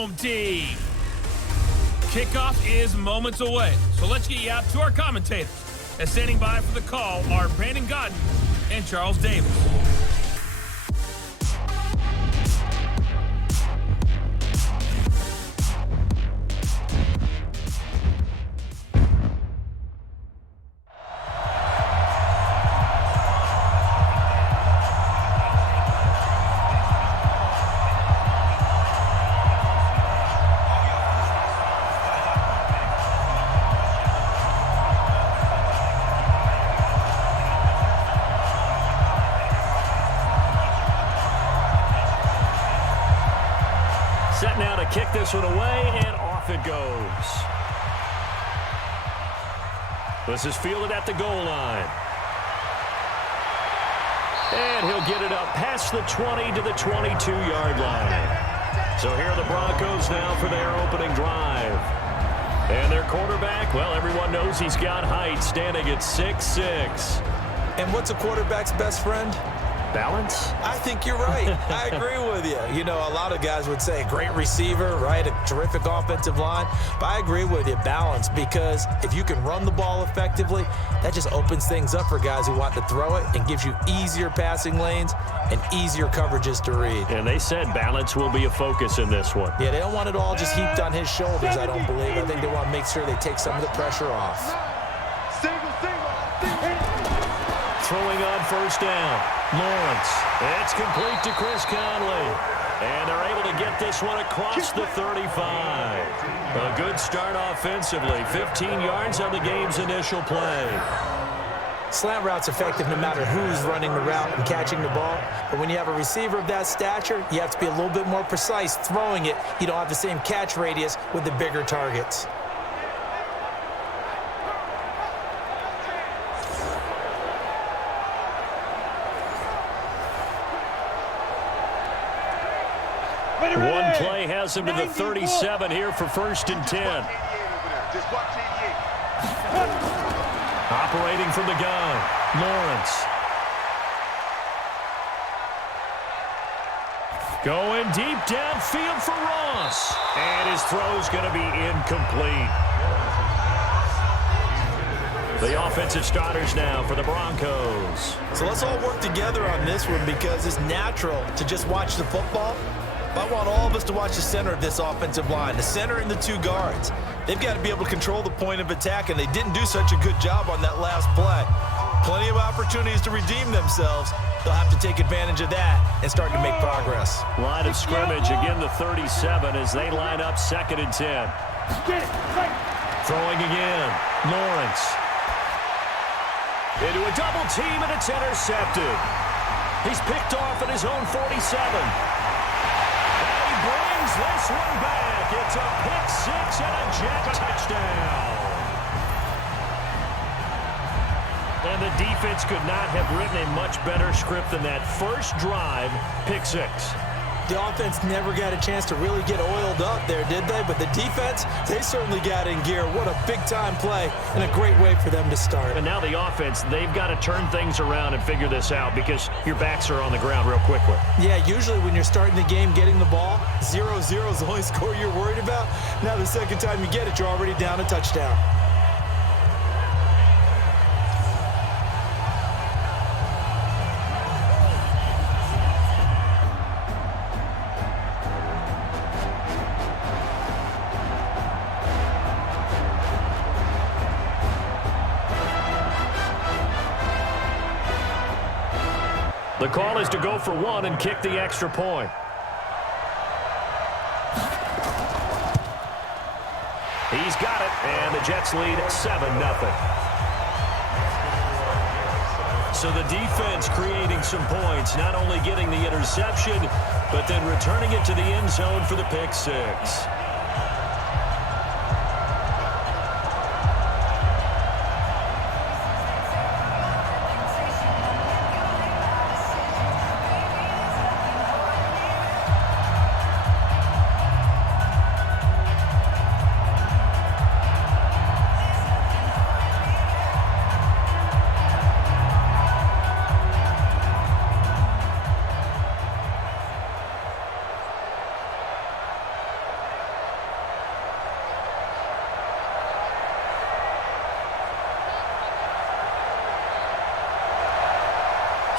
home team. Kickoff is moments away, so let's get you out to our commentators. And standing by for the call are Brandon Godden and Charles Davis. Set now to kick this one away, and off it goes. This is fielded at the goal line. And he'll get it up past the 20 to the 22-yard line. So here are the Broncos now for their opening drive. And their quarterback, well, everyone knows he's got height, standing at 6'6". And what's a quarterback's best friend? Balance? I think you're right. I agree with you. You know, a lot of guys would say a great receiver, right? A terrific offensive line. But I agree with you, balance, because if you can run the ball effectively, that just opens things up for guys who want to throw it and gives you easier passing lanes and easier coverages to read. And they said balance will be a focus in this one. Yeah, they don't want it all just heaped on his shoulders, I don't believe. I think they want to make sure they take some of the pressure off. Throwing on first down. Lawrence. It's complete to Chris Conley. And they're able to get this one across the 35. A good start offensively. 15 yards on the game's initial play. Slant route's effective no matter who's running the route and catching the ball. But when you have a receiver of that stature, you have to be a little bit more precise throwing it. You don't have the same catch radius with the bigger targets. One play has him to the 37 here for 1st and 10. Operating from the gun, Lawrence. Going deep downfield for Ross. And his throw's going to be incomplete. The offensive starters now for the Broncos. So let's all work together on this one because it's natural to just watch the football. I want all of us to watch the center of this offensive line, the center and the two guards. They've got to be able to control the point of attack, and they didn't do such a good job on that last play. Plenty of opportunities to redeem themselves. They'll have to take advantage of that and start to make progress. Line of scrimmage, again the 37 as they line up 2nd and 10. Throwing again, Lawrence. Into a double team, and it's intercepted. He's picked off at his own 47. Brings this one back. It's a pick-6 and a jet touchdown. And the defense could not have written a much better script than that first drive, pick-6. The offense never got a chance to really get oiled up there, did they? But the defense, they certainly got in gear. What a big-time play and a great way for them to start. And now the offense, they've got to turn things around and figure this out because your backs are on the ground real quickly. Yeah, usually when you're starting the game getting the ball, 0-0 is the only score you're worried about. Now the second time you get it, you're already down a touchdown. The call is to go for one and kick the extra point. He's got it, and the Jets lead 7-0. So the defense creating some points, not only getting the interception, but then returning it to the end zone for the pick-6.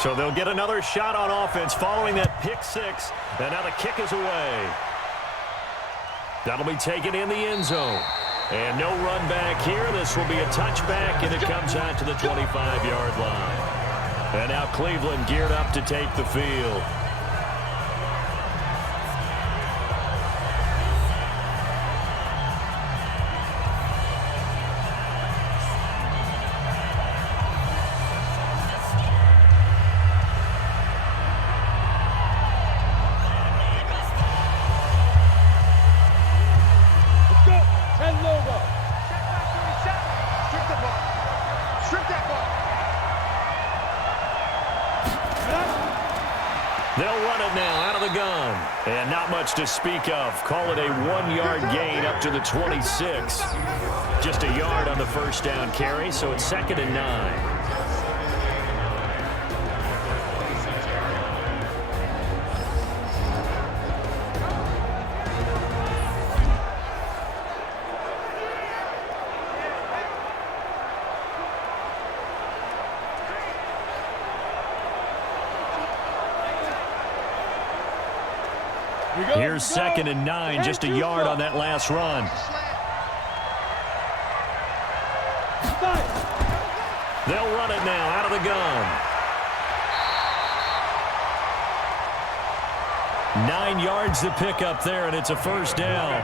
So they'll get another shot on offense following that pick six. And now the kick is away. That'll be taken in the end zone. And no run back here. This will be a touchback, and it comes out to the 25-yard line. And now Cleveland geared up to take the field. They'll run it now out of the gun. And not much to speak of. Call it a 1-yard gain up to the 26. Just a yard on the first down carry, so it's 2nd and 9. Here's 2nd and 9, just a yard on that last run. They'll run it now out of the gun. 9 yards to pick up there, and it's a first down.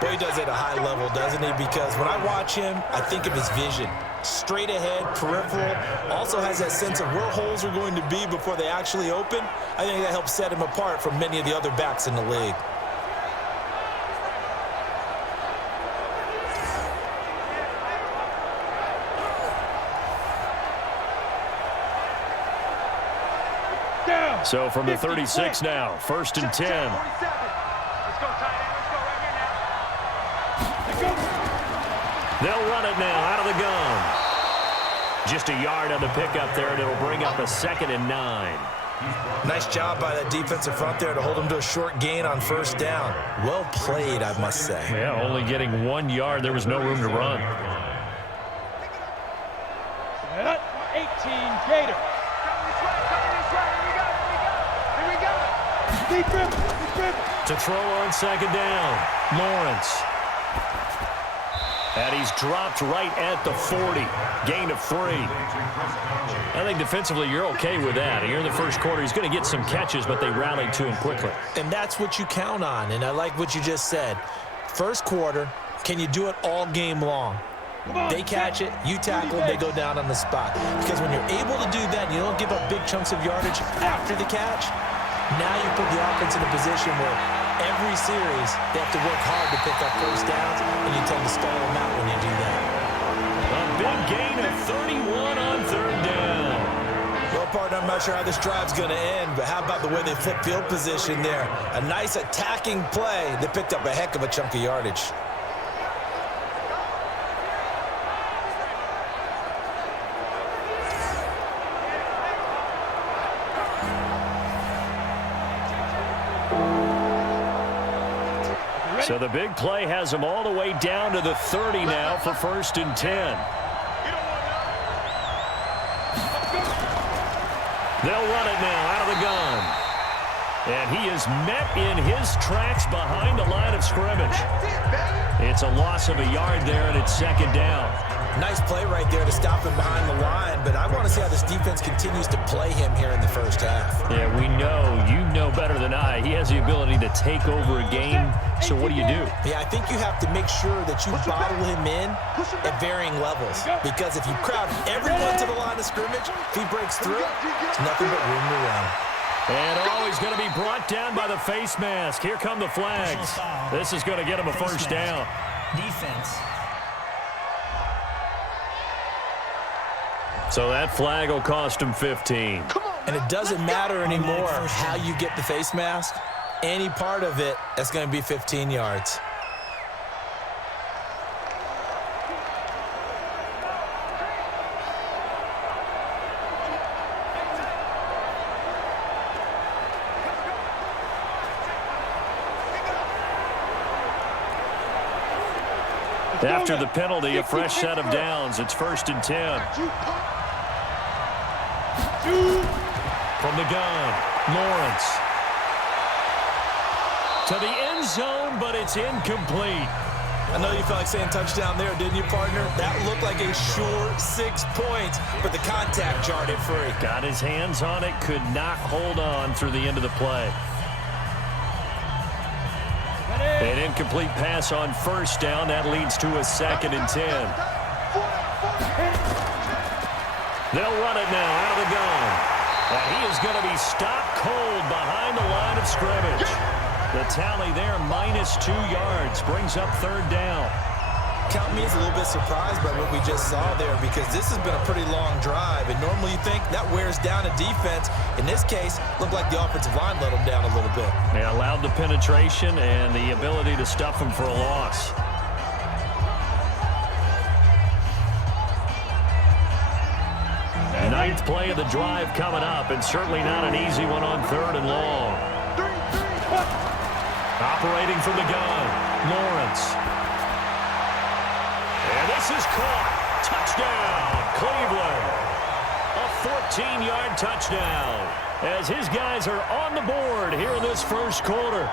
Boy, he does it at a high level, doesn't he? Because when I watch him, I think of his vision. Straight ahead, peripheral, also has that sense of where holes are going to be before they actually open. I think that helps set him apart from many of the other backs in the league. So from the 36 now, 1st and 10. Let's go, tight end. Let's go right here now. They'll run it now out of the gun. Just a yard on the pickup there, and it'll bring up a 2nd and 9. Nice job by that defensive front there to hold him to a short gain on first down. Well played, I must say. Yeah, only getting 1 yard. There was no room to run. 18, Gator. To throw on 2nd down, Lawrence. And he's dropped right at the 40. Gain of 3. I think defensively you're okay with that. Here in the first quarter, he's going to get some catches, but they rallied to him quickly. And that's what you count on, and I like what you just said. First quarter, can you do it all game long? They catch it, you tackle, they go down on the spot. Because when you're able to do that, you don't give up big chunks of yardage after the catch. Now you put the offense in a position where every series they have to work hard to pick up first downs, and you tend to stall them out when you do that. A big gain of 31 on 3rd down. Well, partner, I'm not sure how this drive's going to end, but how about the way they flip field position there? A nice attacking play. They picked up a heck of a chunk of yardage. So the big play has them all the way down to the 30 now for 1st and 10. They'll run it now out of the gun. And he is met in his tracks behind the line of scrimmage. It's a loss of a yard there, and it's 2nd down. Nice play right there to stop him behind the line, but I want to see how this defense continues to play him here in the first half. Yeah, we know. You know better than I. He has the ability to take over a game, so what do you do? Yeah, I think you have to make sure that you bottle him in at varying levels, because if you crowd everyone to the line of scrimmage, if he breaks through, it's nothing but room to run. And he's going to be brought down by the face mask. Here come the flags. This is going to get him a first down. Defense. So that flag will cost him 15. And it doesn't matter anymore how you get the face mask. Any part of it, that's going to be 15 yards. After the penalty, a fresh set of downs. It's 1st and 10. the gun, Lawrence. To the end zone, but it's incomplete. I know you felt like saying touchdown there, didn't you, partner? That looked like a sure 6 points, but the contact jarred it free. Got his hands on it, could not hold on through the end of the play. An incomplete pass on first down. That leads to a 2nd and 10. They'll run it now out of the gun. And he is going to be stopped cold behind the line of scrimmage. The tally there, -2 yards, brings up 3rd down. Count me as a little bit surprised by what we just saw there, because this has been a pretty long drive, and normally you think that wears down a defense. In this case, looked like the offensive line let them down a little bit. They allowed the penetration and the ability to stuff them for a loss. Ninth play of the drive coming up, and certainly not an easy one on 3rd and long. Operating from the gun, Lawrence. And this is caught. Touchdown, Cleveland. A 14-yard touchdown as his guys are on the board here in this first quarter.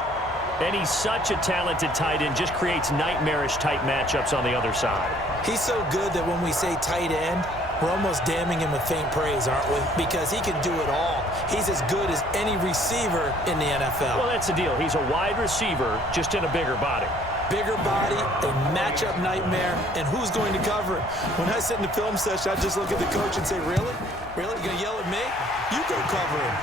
And he's such a talented tight end, just creates nightmarish-type matchups on the other side. He's so good that when we say tight end, we're almost damning him with faint praise, aren't we? Because he can do it all. He's as good as any receiver in the NFL. Well, that's the deal. He's a wide receiver, just in a bigger body. Bigger body, a matchup nightmare, and who's going to cover it? When I sit in the film session, I just look at the coach and say, really? Really? You're going to yell at me? You go cover him.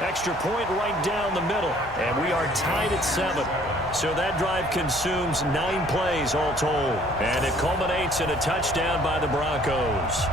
Extra point right down the middle, and we are tied at 7. So that drive consumes 9 plays all told, and it culminates in a touchdown by the Broncos.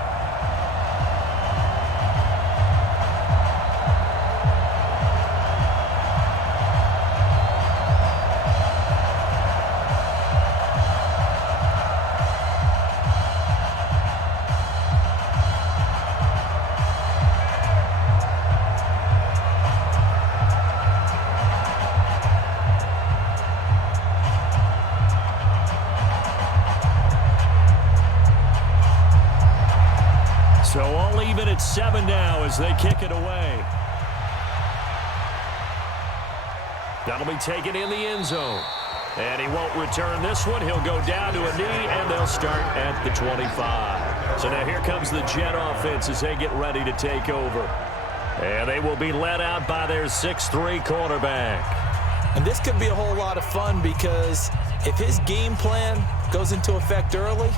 So all even at 7 now as they kick it away. That'll be taken in the end zone. And he won't return this one. He'll go down to a knee, and they'll start at the 25. So now here comes the Jet offense as they get ready to take over. And they will be led out by their 6'3" quarterback. And this could be a whole lot of fun, because if his game plan goes into effect early,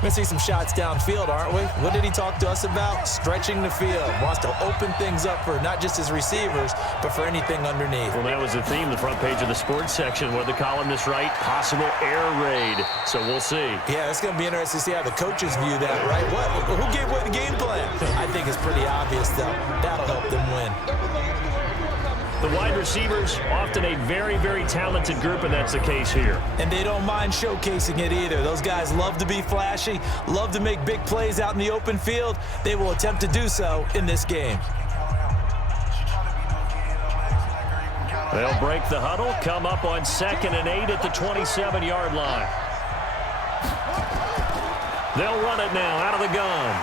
we're going to see some shots downfield, aren't we? What did he talk to us about? Stretching the field. Wants to open things up for not just his receivers, but for anything underneath. Well, that was the theme, the front page of the sports section, where the columnists write, possible air raid. So we'll see. Yeah, it's going to be interesting to see how the coaches view that, right? What? Who gave away the game plan? I think it's pretty obvious, though. That'll help them win. The wide receivers, often a very, very talented group, and that's the case here. And they don't mind showcasing it either. Those guys love to be flashy, love to make big plays out in the open field. They will attempt to do so in this game. They'll break the huddle, come up on 2nd and 8 at the 27-yard line. They'll run it now out of the gun.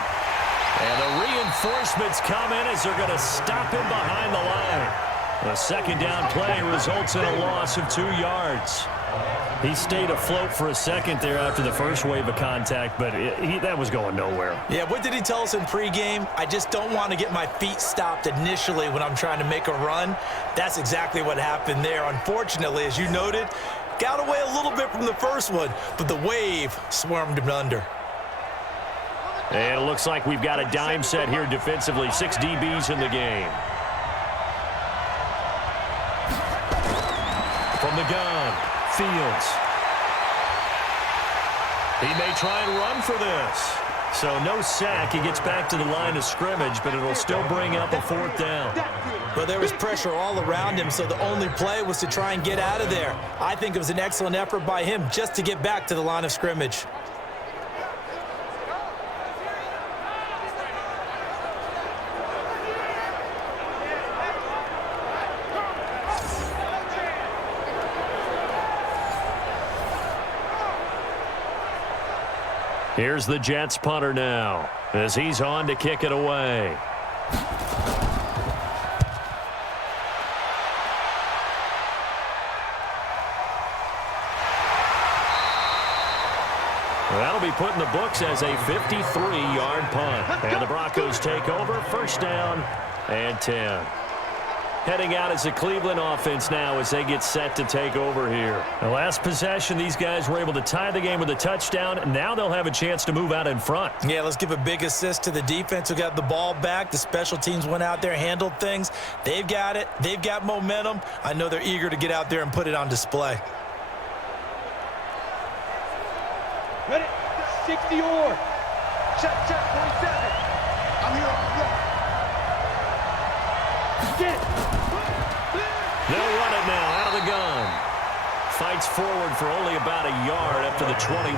And the reinforcements come in as they're going to stop him behind the line. The 2nd down play results in a loss of 2 yards. He stayed afloat for a second there after the first wave of contact, but that was going nowhere. Yeah, what did he tell us in pregame? I just don't want to get my feet stopped initially when I'm trying to make a run. That's exactly what happened there. Unfortunately, as you noted, got away a little bit from the first one, but the wave swarmed him under. And it looks like we've got a dime set here defensively. 6 DBs in the game. From the gun, Fields. He may try and run for this. So no sack. He gets back to the line of scrimmage, but it'll still bring up a 4th down. Well, there was pressure all around him, so the only play was to try and get out of there. I think it was an excellent effort by him just to get back to the line of scrimmage. Here's the Jets punter now as he's on to kick it away. That'll be put in the books as a 53-yard punt. And the Broncos take over, first down and 10. Heading out as the Cleveland offense now as they get set to take over here. The last possession, these guys were able to tie the game with a touchdown. Now they'll have a chance to move out in front. Yeah, let's give a big assist to the defense who got the ball back. The special teams went out there, handled things. They've got it. They've got momentum. I know they're eager to get out there and put it on display. Ready? 60 or. Check, 47. I'm here. Get. They'll run it now out of the gun. Fights forward for only about a yard up to the 21.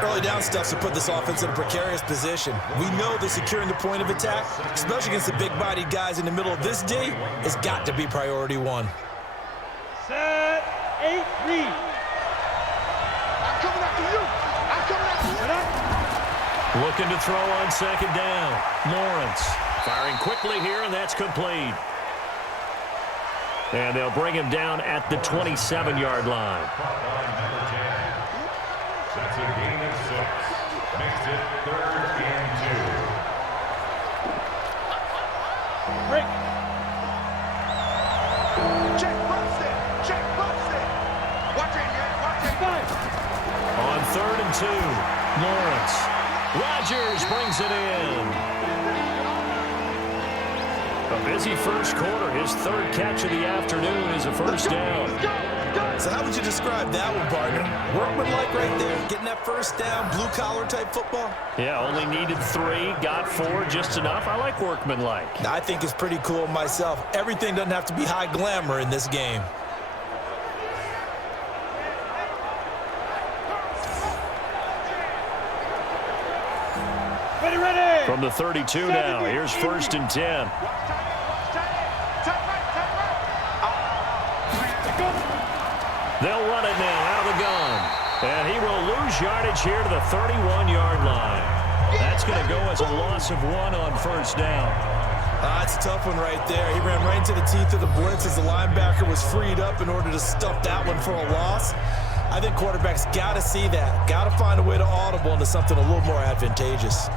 Early down stuff to put this offense in a precarious position. We know that securing the point of attack, especially against the big-bodied guys in the middle of this D, has got to be priority one. Set. 8, read. I'm coming after you. Looking to throw on second down. Lawrence firing quickly here, and that's complete. And they'll bring him down at the 27-yard line. That's a gain of 6. Makes it 3rd and 2. Break. Check, Buxton. Check, Buxton. Watch it, yeah. Watch it. 5. On 3rd and 2, Lawrence. Rodgers brings it in. A busy first quarter. His 3rd catch of the afternoon is a first down. So how would you describe that one, partner? Workmanlike right there, getting that first down, blue-collar type football? Yeah, only needed 3, got 4, just enough. I like workmanlike. I think it's pretty cool myself. Everything doesn't have to be high glamour in this game. Ready. From the 32 now, here's 1st and 10. They'll run it now out of the gun. And he will lose yardage here to the 31-yard line. That's going to go as a loss of 1 on first down. That's a tough one right there. He ran right into the teeth of the blitz as the linebacker was freed up in order to stuff that one for a loss. I think quarterbacks got to see that. Got to find a way to audible into something a little more advantageous.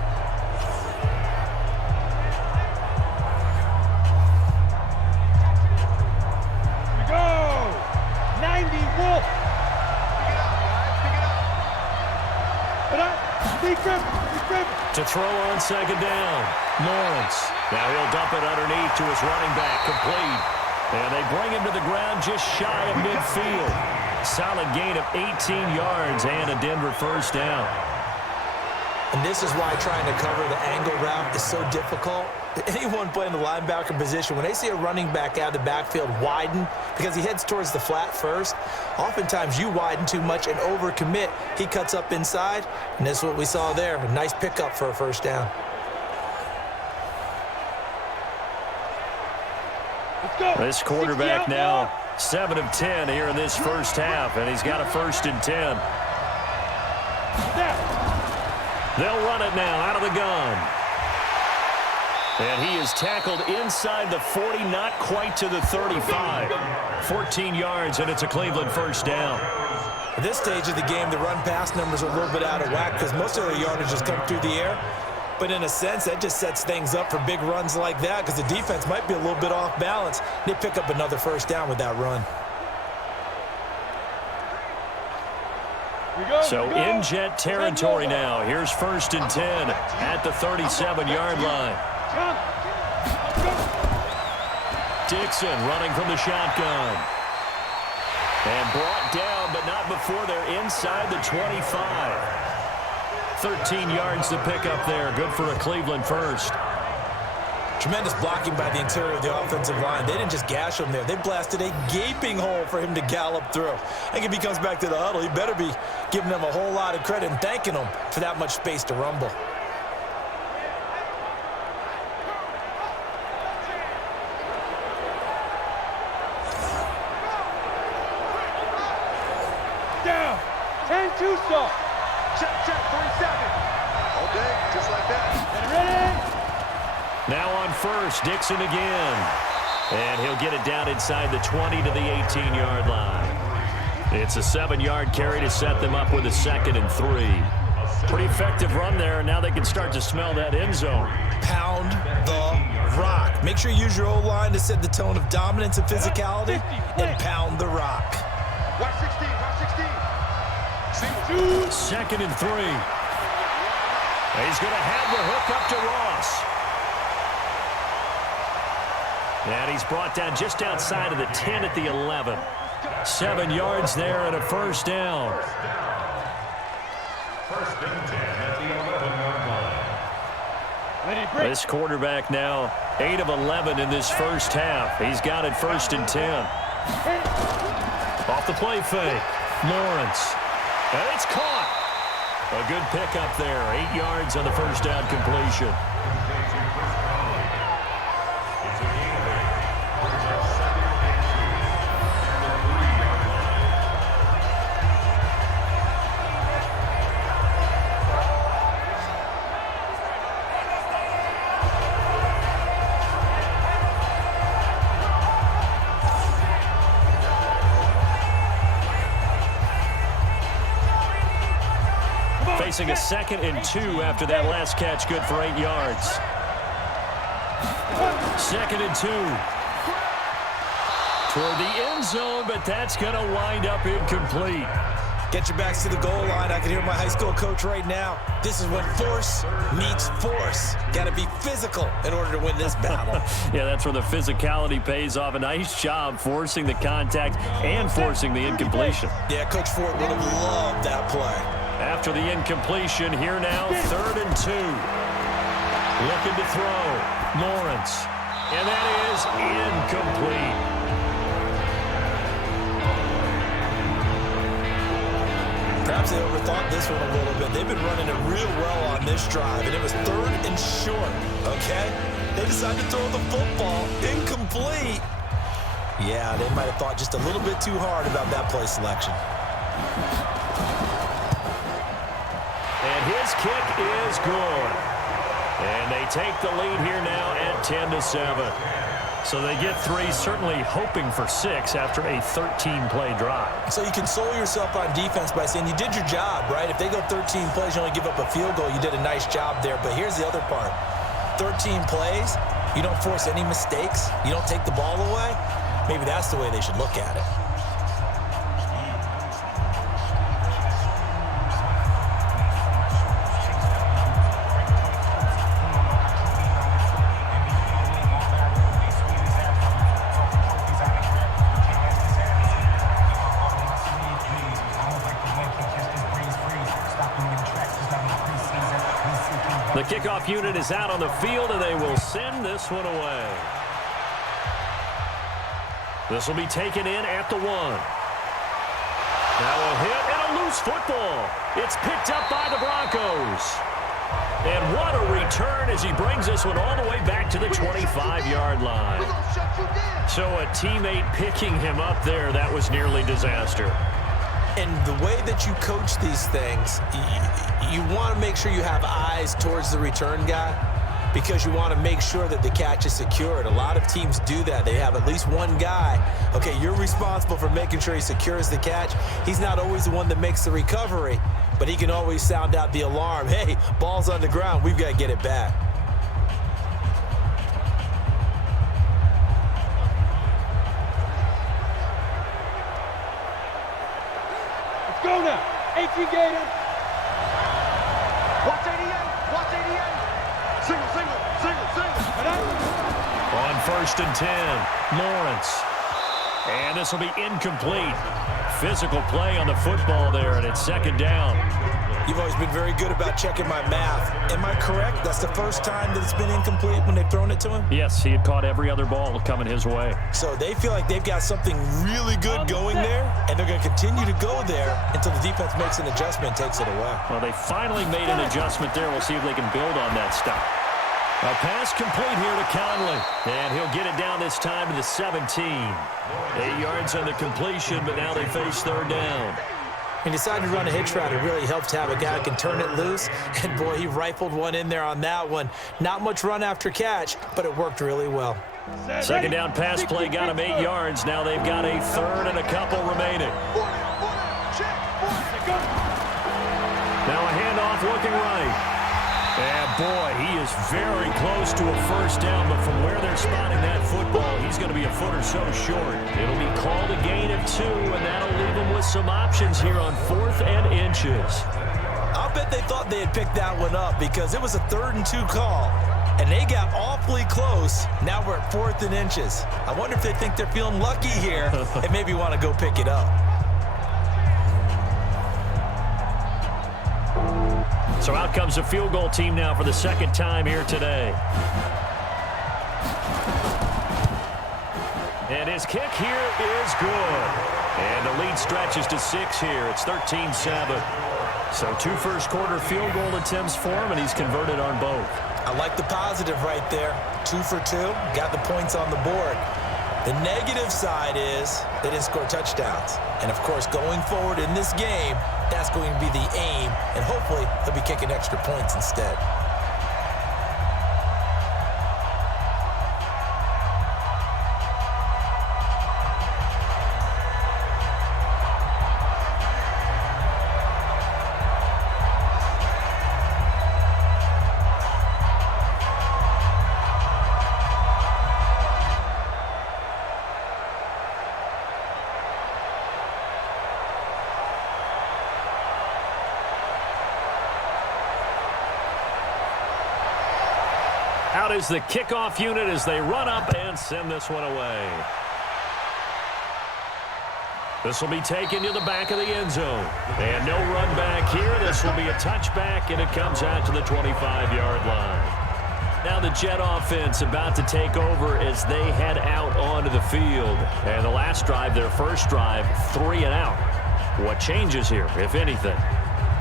To throw on second down, Lawrence. Now he'll dump it underneath to his running back, complete. And they bring him to the ground just shy of midfield. Solid gain of 18 yards and a Denver first down. And this is why trying to cover the angle route is so difficult. Anyone playing the linebacker position, when they see a running back out of the backfield widen because he heads towards the flat first, oftentimes you widen too much and overcommit. He cuts up inside, and this is what we saw there. A nice pickup for a first down. Let's go. This quarterback now 7 of 10 here in this first half, and he's got a 1st and 10. They'll run it now out of the gun. And he is tackled inside the 40, not quite to the 35. 14 yards, and it's a Cleveland first down. At this stage of the game, the run-pass numbers are a little bit out of whack because most of their yardage has come through the air. But in a sense, that just sets things up for big runs like that because the defense might be a little bit off balance. They pick up another first down with that run. So in jet territory now. Here's 1st and 10 at the 37-yard line. Dixon running from the shotgun. And brought down, but not before they're inside the 25. 13 yards to pick up there. Good for a Cleveland first. Tremendous blocking by the interior of the offensive line. They didn't just gash him there. They blasted a gaping hole for him to gallop through. I think if he comes back to the huddle, he better be giving them a whole lot of credit and thanking them for that much space to rumble. Down. 10-2 stop. Check, 47. Okay, just like that. And ready? Now on first, Dixon again. And he'll get it down inside the 20 to the 18-yard line. It's a 7-yard carry to set them up with a 2nd and 3. Pretty effective run there, and now they can start to smell that end zone. Pound the rock. Make sure you use your O-line to set the tone of dominance and physicality, and pound the rock. Watch 16, watch 16. 2nd and 3. He's going to have the hook up to Ross. And he's brought down just outside of the 10 at the 11. 7 yards there and a first down. First and 10 at the 11-yard line. This quarterback now 8 of 11 in this first half. He's got it 1st and 10. Off the play fake. Lawrence. And it's caught. A good pickup there. 8 yards on the first down completion. Facing a 2nd and 2 after that last catch, good for 8 yards. 2nd and 2. Toward the end zone, but that's going to wind up incomplete. Get your backs to the goal line. I can hear my high school coach right now. This is when force meets force. Got to be physical in order to win this battle. Yeah, that's where the physicality pays off. A nice job forcing the contact and forcing the incompletion. Yeah, Coach Ford would have loved that play. After the incompletion, here now, 3rd and 2. Looking to throw. Lawrence. And that is incomplete. Perhaps they overthought this one a little bit. They've been running it real well on this drive, and it was 3rd and short, okay? They decided to throw the football incomplete. Yeah, they might have thought just a little bit too hard about that play selection. And his kick is good. And they take the lead here now at 10-7. So they get 3, certainly hoping for 6 after a 13-play drive. So you console yourself on defense by saying you did your job, right? If they go 13 plays, you only give up a field goal, you did a nice job there. But here's the other part. 13 plays, you don't force any mistakes, you don't take the ball away. Maybe that's the way they should look at it. The kickoff unit is out on the field, and they will send this one away. This will be taken in at the 1. Now a hit and a loose football. It's picked up by the Broncos. And what a return as he brings this one all the way back to the 25-yard line. So a teammate picking him up there, that was nearly disaster. And the way that you coach these things, you want to make sure you have eyes towards the return guy because you want to make sure that the catch is secured. A lot of teams do that. They have at least one guy. Okay, you're responsible for making sure he secures the catch. He's not always the one that makes the recovery, but he can always sound out the alarm. Hey, ball's on the ground. We've got to get it back. Go now. 18 Gator. Watch 88. Watch 88. Single. On 1st and 10, Lawrence. And this will be incomplete. Physical play on the football there, and it's 2nd down. You've always been very good about checking my math. Am I correct? That's the first time that it's been incomplete when they've thrown it to him? Yes, he had caught every other ball coming his way. So they feel like they've got something really good going there, and they're going to continue to go there until the defense makes an adjustment and takes it away. Well, they finally made an adjustment there. We'll see if they can build on that stuff. A pass complete here to Conley. And he'll get it down this time to the 17. 8 yards on the completion, but now they face 3rd down. He decided to run a hitch route. It really helps to have a guy who can turn it loose. And, boy, he rifled one in there on that one. Not much run after catch, but it worked really well. Second down pass play got him 8 yards. Now they've got a third and a couple remaining. Now a handoff looking right. And, boy, he is very close to a first down, but from where they're spotting that football, he's going to be a foot or so short. It'll be called a gain of 2, and that'll leave him with some options here on 4th and inches. I'll bet they thought they had picked that one up because it was a 3rd and 2 call, and they got awfully close. Now we're at 4th and inches. I wonder if they think they're feeling lucky here and maybe want to go pick it up. So out comes a field goal team now for the second time here today. And his kick here is good. And the lead stretches to 6 here. It's 13-7. So 2 first-quarter field goal attempts for him, and he's converted on both. I like the positive right there. 2 for 2. Got the points on the board. The negative side is they didn't score touchdowns. And, of course, going forward in this game, that's going to be the aim, and hopefully he'll be kicking extra points instead. Out is the kickoff unit as they run up and send this one away. This will be taken to the back of the end zone. And no run back here. This will be a touchback, and it comes out to the 25-yard line. Now the Jet offense about to take over as they head out onto the field. And the last drive, their first drive, 3 and out. What changes here, if anything?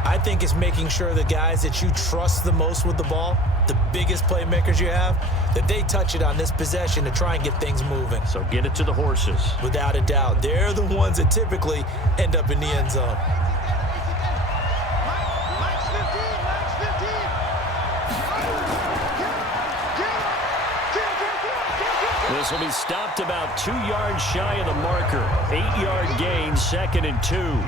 I think it's making sure the guys that you trust the most with the ball, the biggest playmakers you have, that they touch it on this possession to try and get things moving. So get it to the horses. Without a doubt. They're the ones that typically end up in the end zone. This will be stopped about 2 yards shy of the marker. 8-yard gain, 2nd and 2.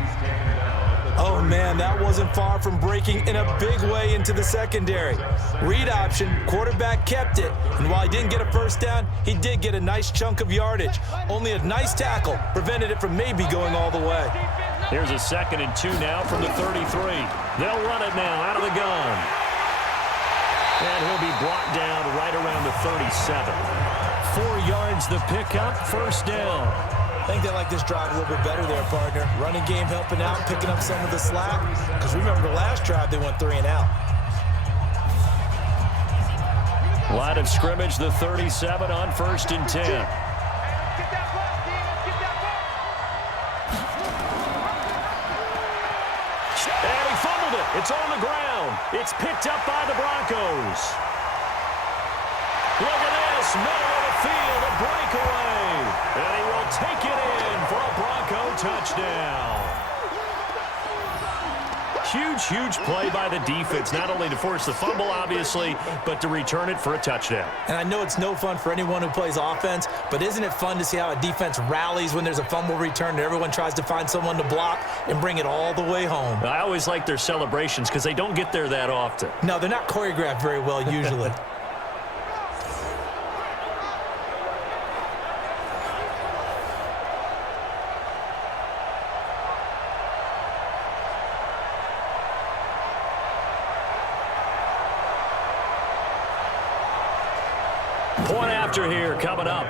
Oh, man, that wasn't far from breaking in a big way into the secondary. Read option, quarterback kept it, and while he didn't get a first down, he did get a nice chunk of yardage. Only a nice tackle prevented it from maybe going all the way. Here's a 2nd and 2 now from the 33. They'll run it now out of the gun. And he'll be brought down right around the 37. 4 yards the pickup, first down. I think they like this drive a little bit better there, partner. Running game helping out, picking up some of the slack. Because remember the last drive, they went 3 and out. Line of scrimmage, the 37 on 1st and 10. And he fumbled it. It's on the ground. It's picked up by the Broncos. Look at this, middle of the field, a breakaway. And he will take it in for a Bronco touchdown. Huge play by the defense, not only to force the fumble, obviously, but to return it for a touchdown. And I know it's no fun for anyone who plays offense, but isn't it fun to see how a defense rallies when there's a fumble return and everyone tries to find someone to block and bring it all the way home? I always like their celebrations because they don't get there that often. No, they're not choreographed very well usually. Point after here coming up.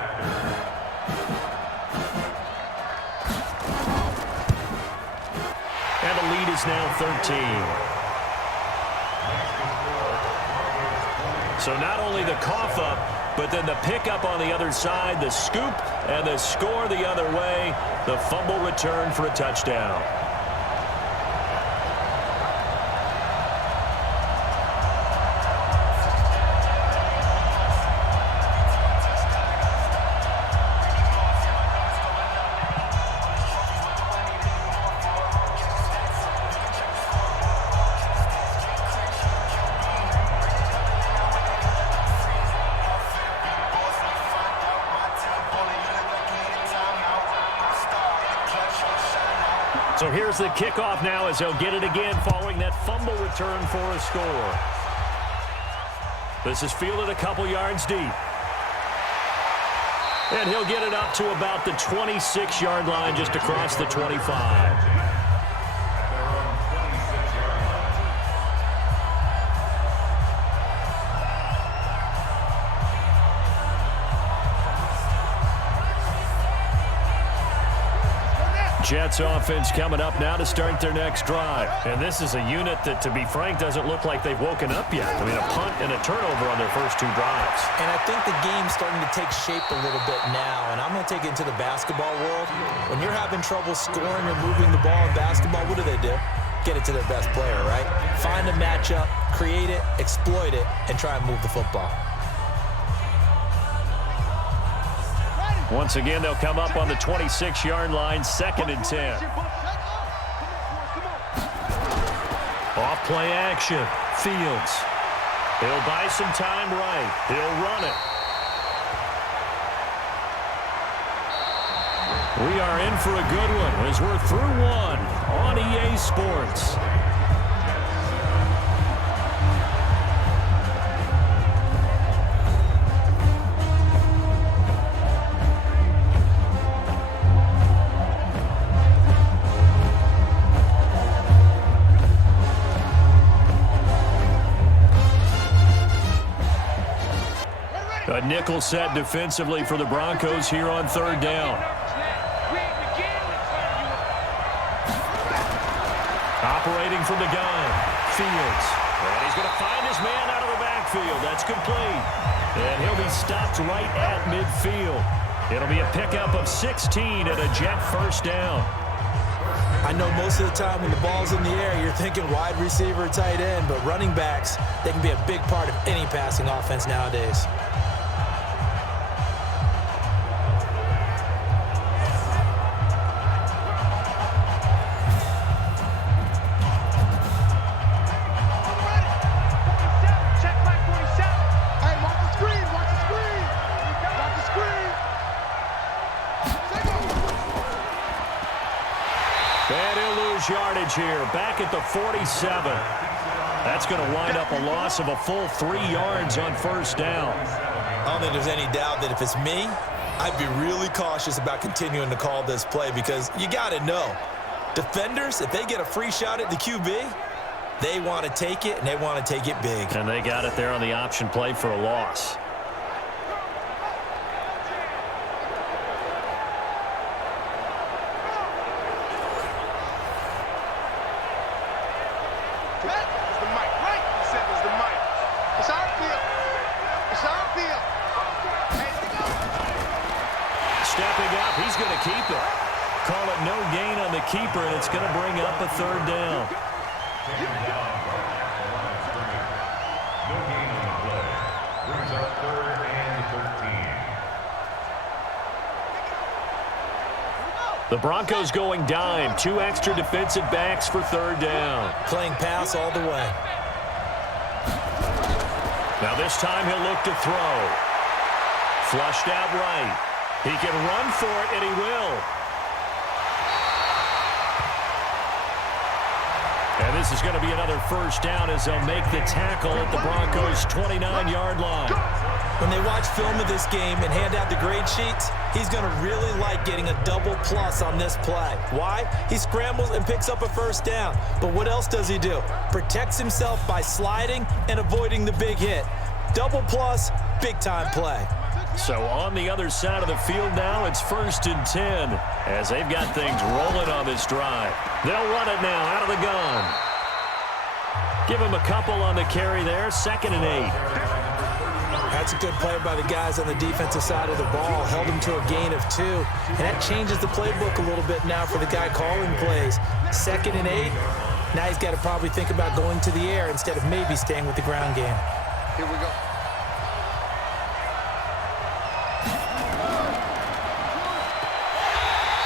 And the lead is now 13. So not only the cough up, but then the pickup on the other side, the scoop, and the score the other way. The fumble return for a touchdown. So here's the kickoff now as they'll get it again following that fumble return for a score. This is fielded a couple yards deep. And he'll get it up to about the 26-yard line just across the 25. Jets offense coming up now to start their next drive. And this is a unit that, to be frank, doesn't look like they've woken up yet. I mean, a punt and a turnover on their first two drives. And I think the game's starting to take shape a little bit now. And I'm going to take it into the basketball world. When you're having trouble scoring or moving the ball in basketball, what do? Get it to their best player, right? Find a matchup, create it, exploit it, and try and move the football. Once again, they'll come up on the 26-yard line, 2nd and 10. Off play action. Fields. He'll buy some time right. He'll run it. We are in for a good one as we're through one on EA Sports. A nickel set defensively for the Broncos here on 3rd down. Operating from the gun. Fields. And he's going to find his man out of the backfield. That's complete. And he'll be stopped right at midfield. It'll be a pickup of 16 and a Jet first down. I know most of the time when the ball's in the air, you're thinking wide receiver, tight end, but running backs, they can be a big part of any passing offense nowadays. Yardage here, back at the 47. That's going to wind up a loss of a full 3 yards on first down. I don't think there's any doubt that if it's me, I'd be really cautious about continuing to call this play because you got to know, defenders, if they get a free shot at the QB, they want to take it, and they want to take it big. And they got it there on the option play for a loss. Keeper, and it's going to bring up a 3rd down. No gain on the play. Brings up 3rd and 13. The Broncos going dime. 2 extra defensive backs for 3rd down. Playing pass all the way. Now this time he'll look to throw. Flushed out right. He can run for it, and he will. And this is going to be another first down as they'll make the tackle at the Broncos' 29-yard line. When they watch film of this game and hand out the grade sheets, he's going to really like getting a double plus on this play. Why? He scrambles and picks up a first down. But what else does he do? Protects himself by sliding and avoiding the big hit. Double plus, big-time play. So on the other side of the field now, it's 1st and 10 as they've got things rolling on this drive. They'll run it now out of the gun. Give him a couple on the carry there, 2nd and 8. That's a good play by the guys on the defensive side of the ball. Held him to a gain of 2. And that changes the playbook a little bit now for the guy calling plays. 2nd and 8. Now he's got to probably think about going to the air instead of maybe staying with the ground game. Here we go.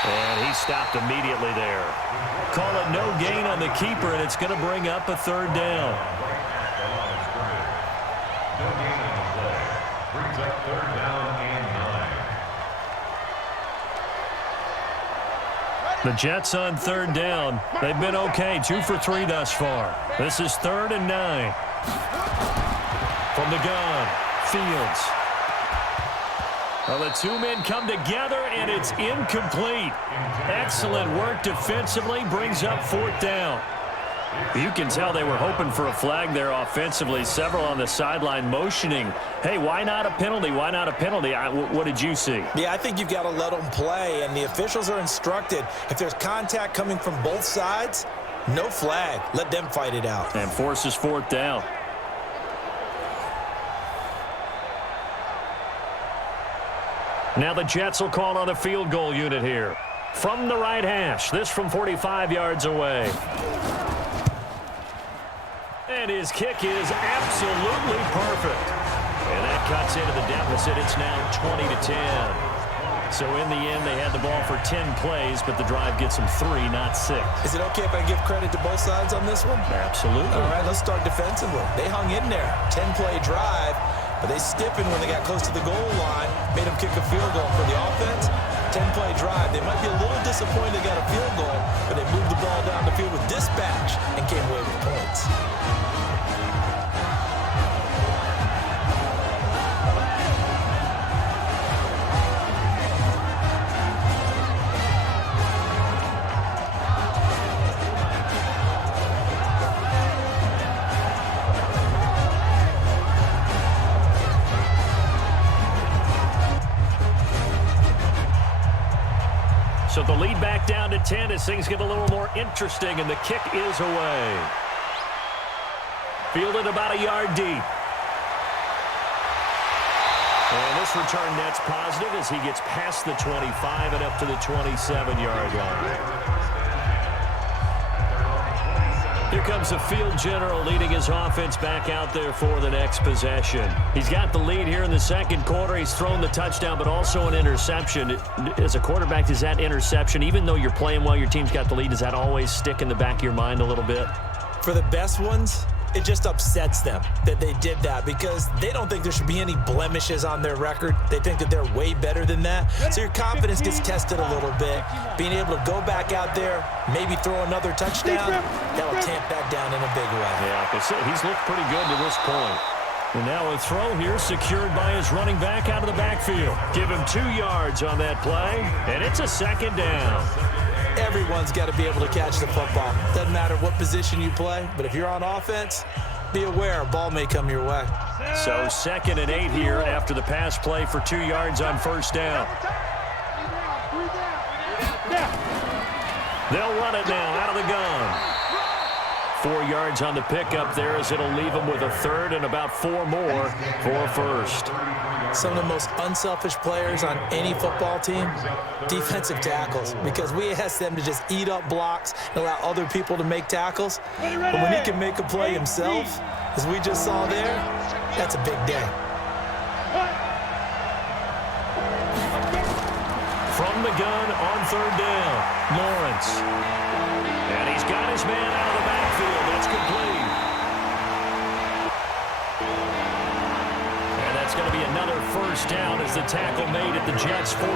And he stopped immediately there. Call it no gain on the keeper, and it's going to bring up a 3rd down. No gain on the play. Brings up 3rd down and 9. The Jets on third down. They've been okay, 2 for 3 thus far. This is 3rd and 9. From the gun, Fields. Well, the two men come together, and it's incomplete. Excellent work defensively, brings up 4th down. You can tell they were hoping for a flag there offensively. Several on the sideline motioning, hey, why not a penalty? Why not a penalty? What did you see? Yeah, I think you've got to let them play, and the officials are instructed. If there's contact coming from both sides, no flag. Let them fight it out. And forces 4th down. Now the Jets will call on the field goal unit here. From the right hash, this from 45 yards away. And his kick is absolutely perfect. And that cuts into the deficit. It's now 20-10. So in the end, they had the ball for 10 plays, but the drive gets them 3, not 6. Is it okay if I give credit to both sides on this one? Absolutely. All right, let's start defensively. They hung in there. 10-play drive, but they stiffened when they got close to the goal line, made them kick a field goal. For the offense, 10-play drive. They might be a little disappointed they got a field goal, but they moved the ball down the field with dispatch and came away with points. So the lead back down to 10 as things get a little more interesting, and the kick is away. Fielded about a yard deep. And this return net's positive as he gets past the 25 and up to the 27-yard line. Here comes the field general leading his offense back out there for the next possession. He's got the lead here in the second quarter. He's thrown the touchdown, but also an interception. As a quarterback, does that interception, even though you're playing well, your team's got the lead, does that always stick in the back of your mind a little bit? For the best ones, it just upsets them that they did that because they don't think there should be any blemishes on their record. They think that they're way better than that. So your confidence gets tested a little bit. Being able to go back out there, maybe throw another touchdown, that'll tamp that down in a big way. Yeah, he's looked pretty good to this point. And now a throw here secured by his running back out of the backfield. Give him 2 yards on that play, and it's a 2nd down. Everyone's got to be able to catch the football. Doesn't matter what position you play, but if you're on offense, be aware a ball may come your way. So 2nd and 8 here after the pass play for 2 yards on 1st down. They'll run it now out of the gun. 4 yards on the pickup there as it'll leave them with a 3rd and about 4 more for a 1st. Some of the most unselfish players on any football team, defensive tackles, because we ask them to just eat up blocks and allow other people to make tackles. But when he can make a play himself, as we just saw there, that's a big day. From the gun on 3rd down, Lawrence. And he's got his man out of the backfield. That's complete. And that's going to be another 1st down as the tackle made at the Jets' 42.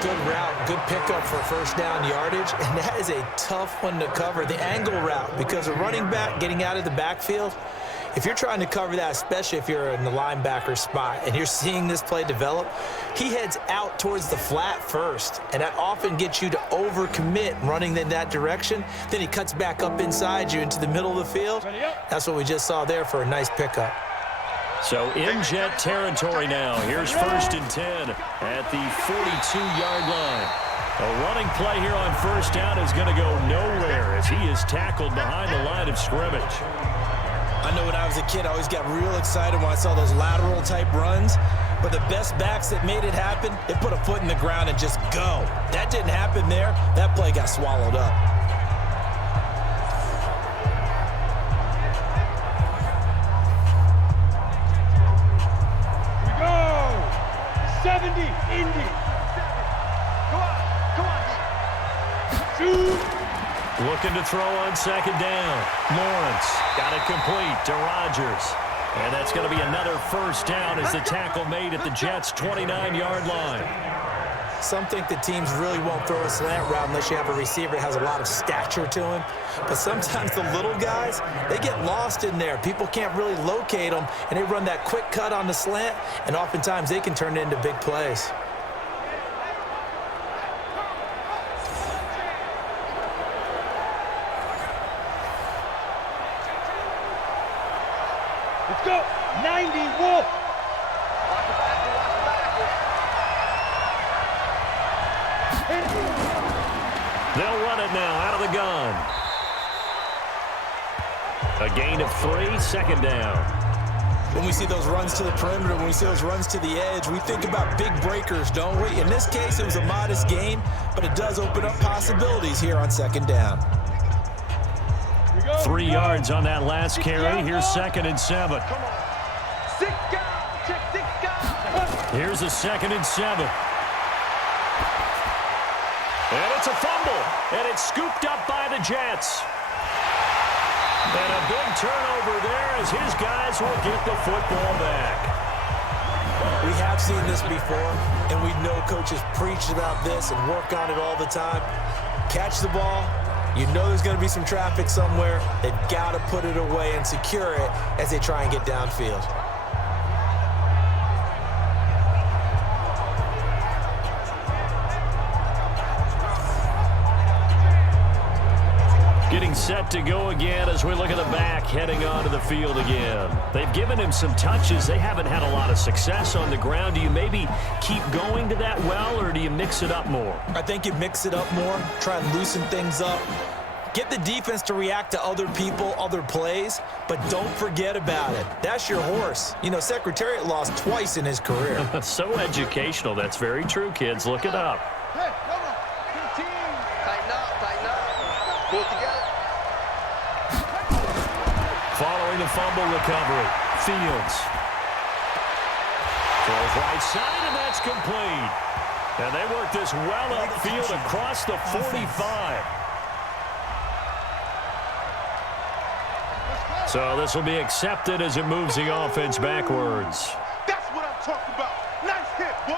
Good route, good pickup for 1st down yardage, and that is a tough one to cover, the angle route, because a running back getting out of the backfield, if you're trying to cover that, especially if you're in the linebacker spot and you're seeing this play develop, he heads out towards the flat first, and that often gets you to overcommit running in that direction. Then he cuts back up inside you into the middle of the field. That's what we just saw there for a nice pickup. So in Jet territory now. Here's 1st and 10 at the 42-yard line. A running play here on 1st down is going to go nowhere as he is tackled behind the line of scrimmage. I know when I was a kid, I always got real excited when I saw those lateral-type runs. But the best backs that made it happen, they put a foot in the ground and just go. That didn't happen there. That play got swallowed up. We go! 70, Indy. Come on. Shoot. Looking to throw on 2nd down. Lawrence got it complete to Rodgers. And that's going to be another 1st down as the tackle made at the Jets' 29-yard line. Some think that teams really won't throw a slant route unless you have a receiver that has a lot of stature to him. But sometimes the little guys, they get lost in there. People can't really locate them, and they run that quick cut on the slant, and oftentimes they can turn it into big plays. Let's go. 90, Wolf. They'll run it now out of the gun. A gain of 3, second down. When we see those runs to the perimeter, when we see those runs to the edge, we think about big breakers, don't we? In this case, it was a modest gain, but it does open up possibilities here on second down. 3 yards on that last carry. Here's 2nd and 7. Here's a 2nd and 7. And it's a fumble. And it's scooped up by the Jets. And a big turnover there as his guys will get the football back. We have seen this before, and we know coaches preach about this and work on it all the time. Catch the ball. You know there's going to be some traffic somewhere. They've got to put it away and secure it as they try and get downfield. Getting set to go again as we look at the back heading onto the field again. They've given him some touches. They haven't had a lot of success on the ground. Do you maybe keep going to that well, or do you mix it up more? I think you mix it up more, try and loosen things up. Get the defense to react to other people, other plays, but don't forget about it. That's your horse. You know, Secretariat lost twice in his career. So educational. That's very true, kids. Look it up. Hey, come on. Tighten up, tighten up. Pull it together. Following the fumble recovery, Fields. Throws right side, and that's complete. And they work this well upfield across the 45. So this will be accepted as it moves the offense backwards. That's what I'm talking about. Nice hit, boy.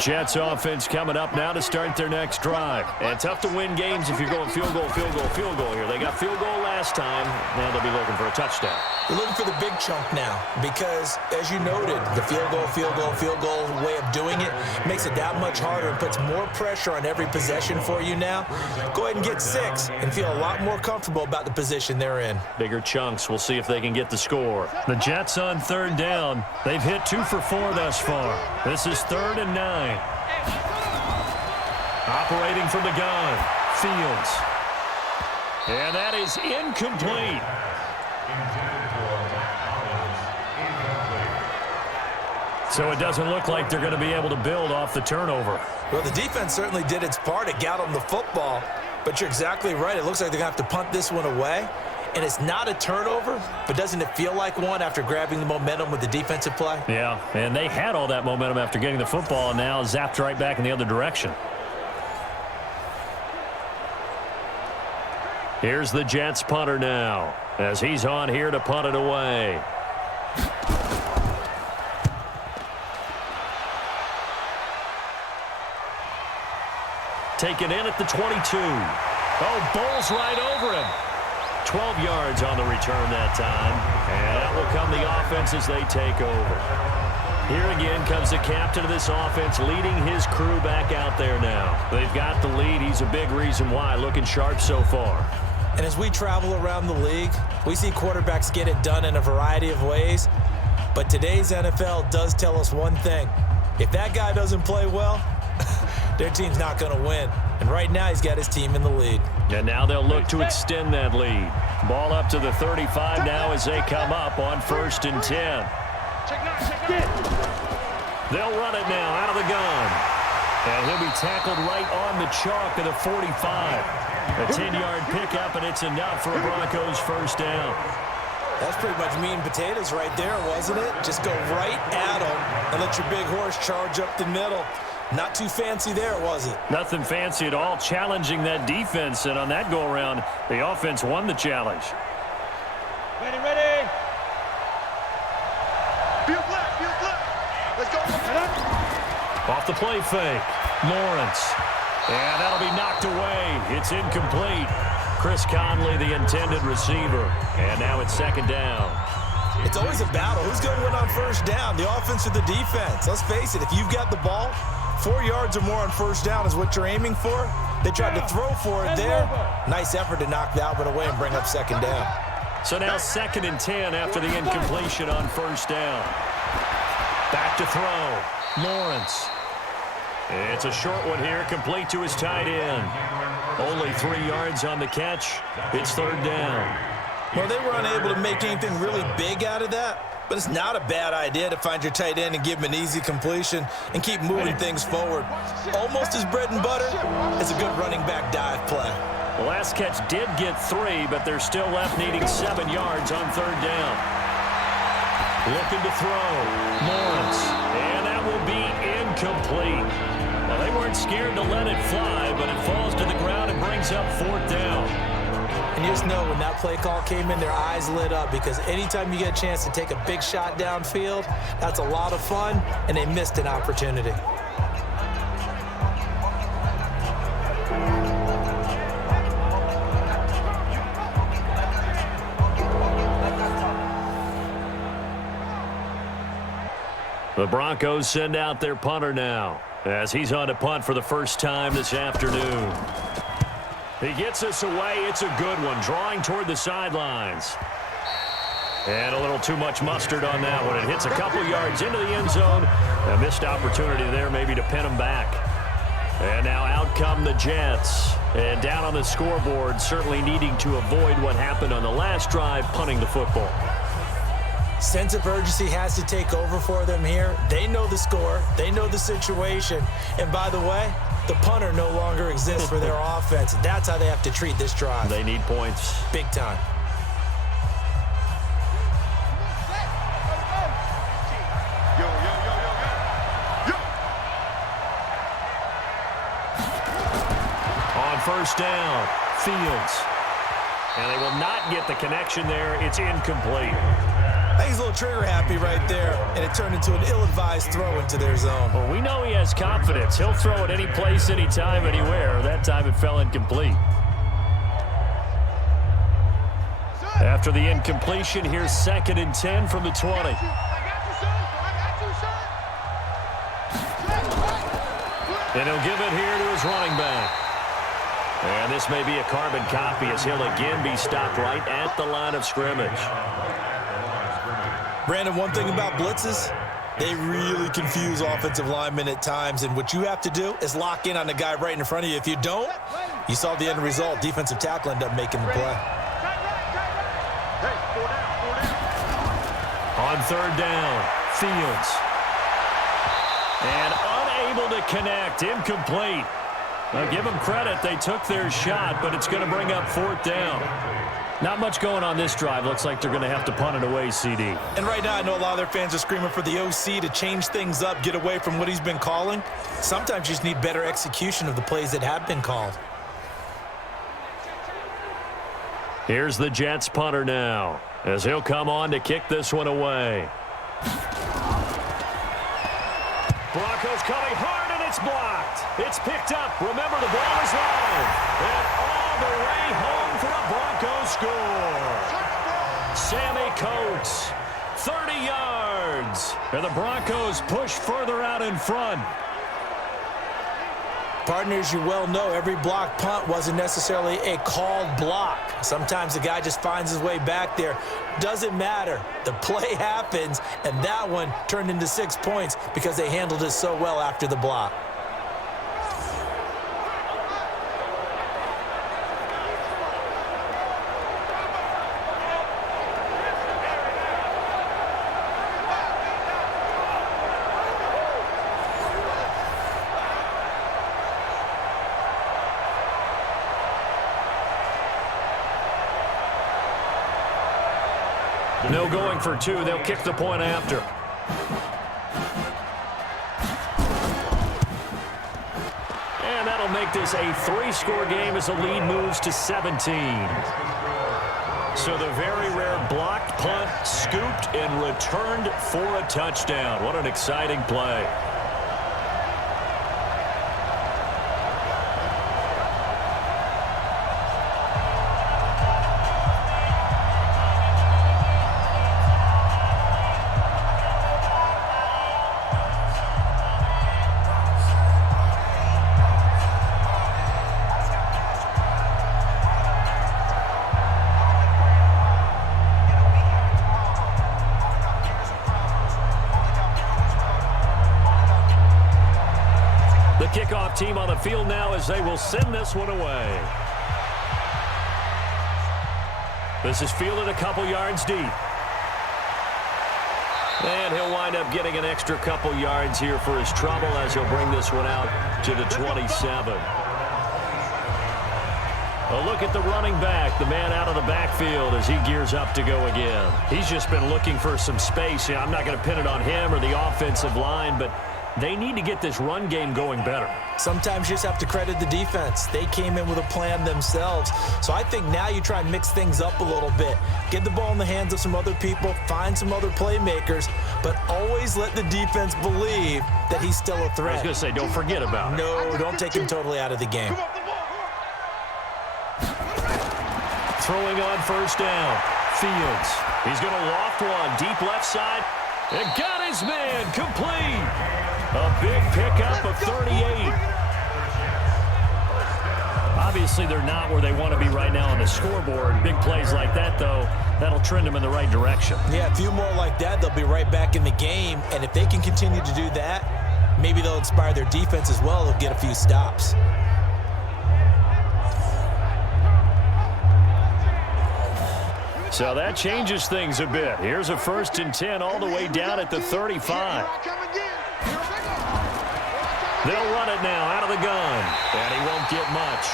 Jets offense coming up now to start their next drive. And tough to win games if you're going field goal, field goal, field goal here. They got field goal last time. Now they'll be looking for a touchdown. They're looking for the big chunk now because, as you noted, the field goal way of doing it makes it that much harder and puts more pressure on every possession for you now. Go ahead and get 6 and feel a lot more comfortable about the position they're in. Bigger chunks. We'll see if they can get the score. The Jets on 3rd down. They've hit 2 for 4 thus far. This is 3rd and 9. Operating from the gun, Fields. And that is incomplete. So it doesn't look like they're going to be able to build off the turnover. Well, the defense certainly did its part. It got them the football. But you're exactly right. It looks like they're going to have to punt this one away. And it's not a turnover, but doesn't it feel like one after grabbing the momentum with the defensive play? Yeah, and they had all that momentum after getting the football, and now zapped right back in the other direction. Here's the Jets punter now, as he's on here to punt it away. Taken in at the 22. Oh, bowls right over him. 12 yards on the return that time. And that will come the offense as they take over. Here again comes the captain of this offense leading his crew back out there now. They've got the lead. He's a big reason why. Looking sharp so far. And as we travel around the league, we see quarterbacks get it done in a variety of ways. But today's NFL does tell us one thing. If that guy doesn't play well, their team's not going to win. And right now he's got his team in the lead. And now they'll look to extend that lead. Ball up to the 35 now as they come up on 1st and 10. They'll run it now out of the gun. And he'll be tackled right on the chalk of the 45. A 10-yard pickup, and it's enough for a Broncos 1st down. That's pretty much meat and potatoes right there, wasn't it? Just go right at them and let your big horse charge up the middle. Not too fancy there, was it? Nothing fancy at all, challenging that defense, and on that go-around, the offense won the challenge. Ready, ready. Field flat, field flat. Let's go. Off the play fake, Lawrence. And that'll be knocked away. It's incomplete. Chris Conley, the intended receiver. And now it's second down. It's always a battle. Who's going to win on first down, the offense or the defense? Let's face it, if you've got the ball, 4 yards or more on first down is what you're aiming for. They tried to throw for it there. Nice effort to knock that one away and bring up second down. So now 2nd and 10 after the incompletion on first down. Back to throw. Lawrence. It's a short one here, complete to his tight end. Only 3 yards on the catch. It's third down. Well, they were unable to make anything really big out of that, but it's not a bad idea to find your tight end and give him an easy completion and keep moving things forward. Almost his bread and butter. It's a good running back dive play. The last catch did get 3, but they're still left needing 7 yards on third down. Looking to throw. Lawrence. And that will be incomplete. Now, they weren't scared to let it fly, but it falls to the ground and brings up fourth down. And you just know when that play call came in, their eyes lit up, because anytime you get a chance to take a big shot downfield, that's a lot of fun, and they missed an opportunity. The Broncos send out their punter now, as he's on to punt for the first time this afternoon. He gets us away. It's a good one, drawing toward the sidelines. And a little too much mustard on that one. It hits a couple yards into the end zone. A missed opportunity there maybe to pin him back. And now out come the Jets. And down on the scoreboard, certainly needing to avoid what happened on the last drive, punting the football. Sense of urgency has to take over for them here. They know the score. They know the situation. And by the way, the punter no longer exists for their offense. That's how they have to treat this drive. They need points. Big time. Yo, yo, yo, yo, yo. Yo. On first down, Fields. And they will not get the connection there. It's incomplete. I think he's a little trigger happy right there, and it turned into an ill-advised throw into their zone. Well, we know he has confidence. He'll throw it any place, anytime, anywhere. That time it fell incomplete. After the incompletion, here's 2nd and 10 from the 20. And he'll give it here to his running back. And this may be a carbon copy as he'll again be stopped right at the line of scrimmage. Brandon, one thing about blitzes, they really confuse offensive linemen at times, and what you have to do is lock in on the guy right in front of you. If you don't, you saw the end result. Defensive tackle ended up making the play. Hey, 4 down. On third down, Fields. And unable to connect, incomplete. Now give them credit, they took their shot, but it's going to bring up fourth down. Not much going on this drive. Looks like they're going to have to punt it away, CD. And right now, I know a lot of their fans are screaming for the OC to change things up, get away from what he's been calling. Sometimes you just need better execution of the plays that have been called. Here's the Jets punter now, as he'll come on to kick this one away. Broncos coming hard, and it's blocked. It's picked up. Remember, the ball is live. And all the way home for a Broncos score. Sammy Coates, 30 yards. And the Broncos push further out in front. Partners, you well know every block punt wasn't necessarily a called block. Sometimes the guy just finds his way back there. Doesn't matter. The play happens, and that one turned into 6 points because they handled it so well after the block. No going for two. They'll kick the point after. And that'll make this a 3-score game as the lead moves to 17. So the very rare blocked punt, scooped, and returned for a touchdown. What an exciting play. Kickoff team on the field now as they will send this one away. This is fielded a couple yards deep. And he'll wind up getting an extra couple yards here for his trouble as he'll bring this one out to the 27. A look at the running back, the man out of the backfield as he gears up to go again. He's just been looking for some space. Yeah, I'm not going to pin it on him or the offensive line, but they need to get this run game going better. Sometimes you just have to credit the defense. They came in with a plan themselves. So I think now you try and mix things up a little bit. Get the ball in the hands of some other people, find some other playmakers, but always let the defense believe that he's still a threat. I was going to say, don't forget about it. No, don't take him totally out of the game. Throwing on first down. Fields. He's going to loft one. Deep left side. And got his man complete. A big pickup of 38. Obviously, they're not where they want to be right now on the scoreboard. Big plays like that, though, that'll trend them in the right direction. Yeah, a few more like that, they'll be right back in the game. And if they can continue to do that, maybe they'll inspire their defense as well. They'll get a few stops. So that changes things a bit. Here's a 1st and 10 all the way down at the 35. They'll run it now out of the gun. And he won't get much.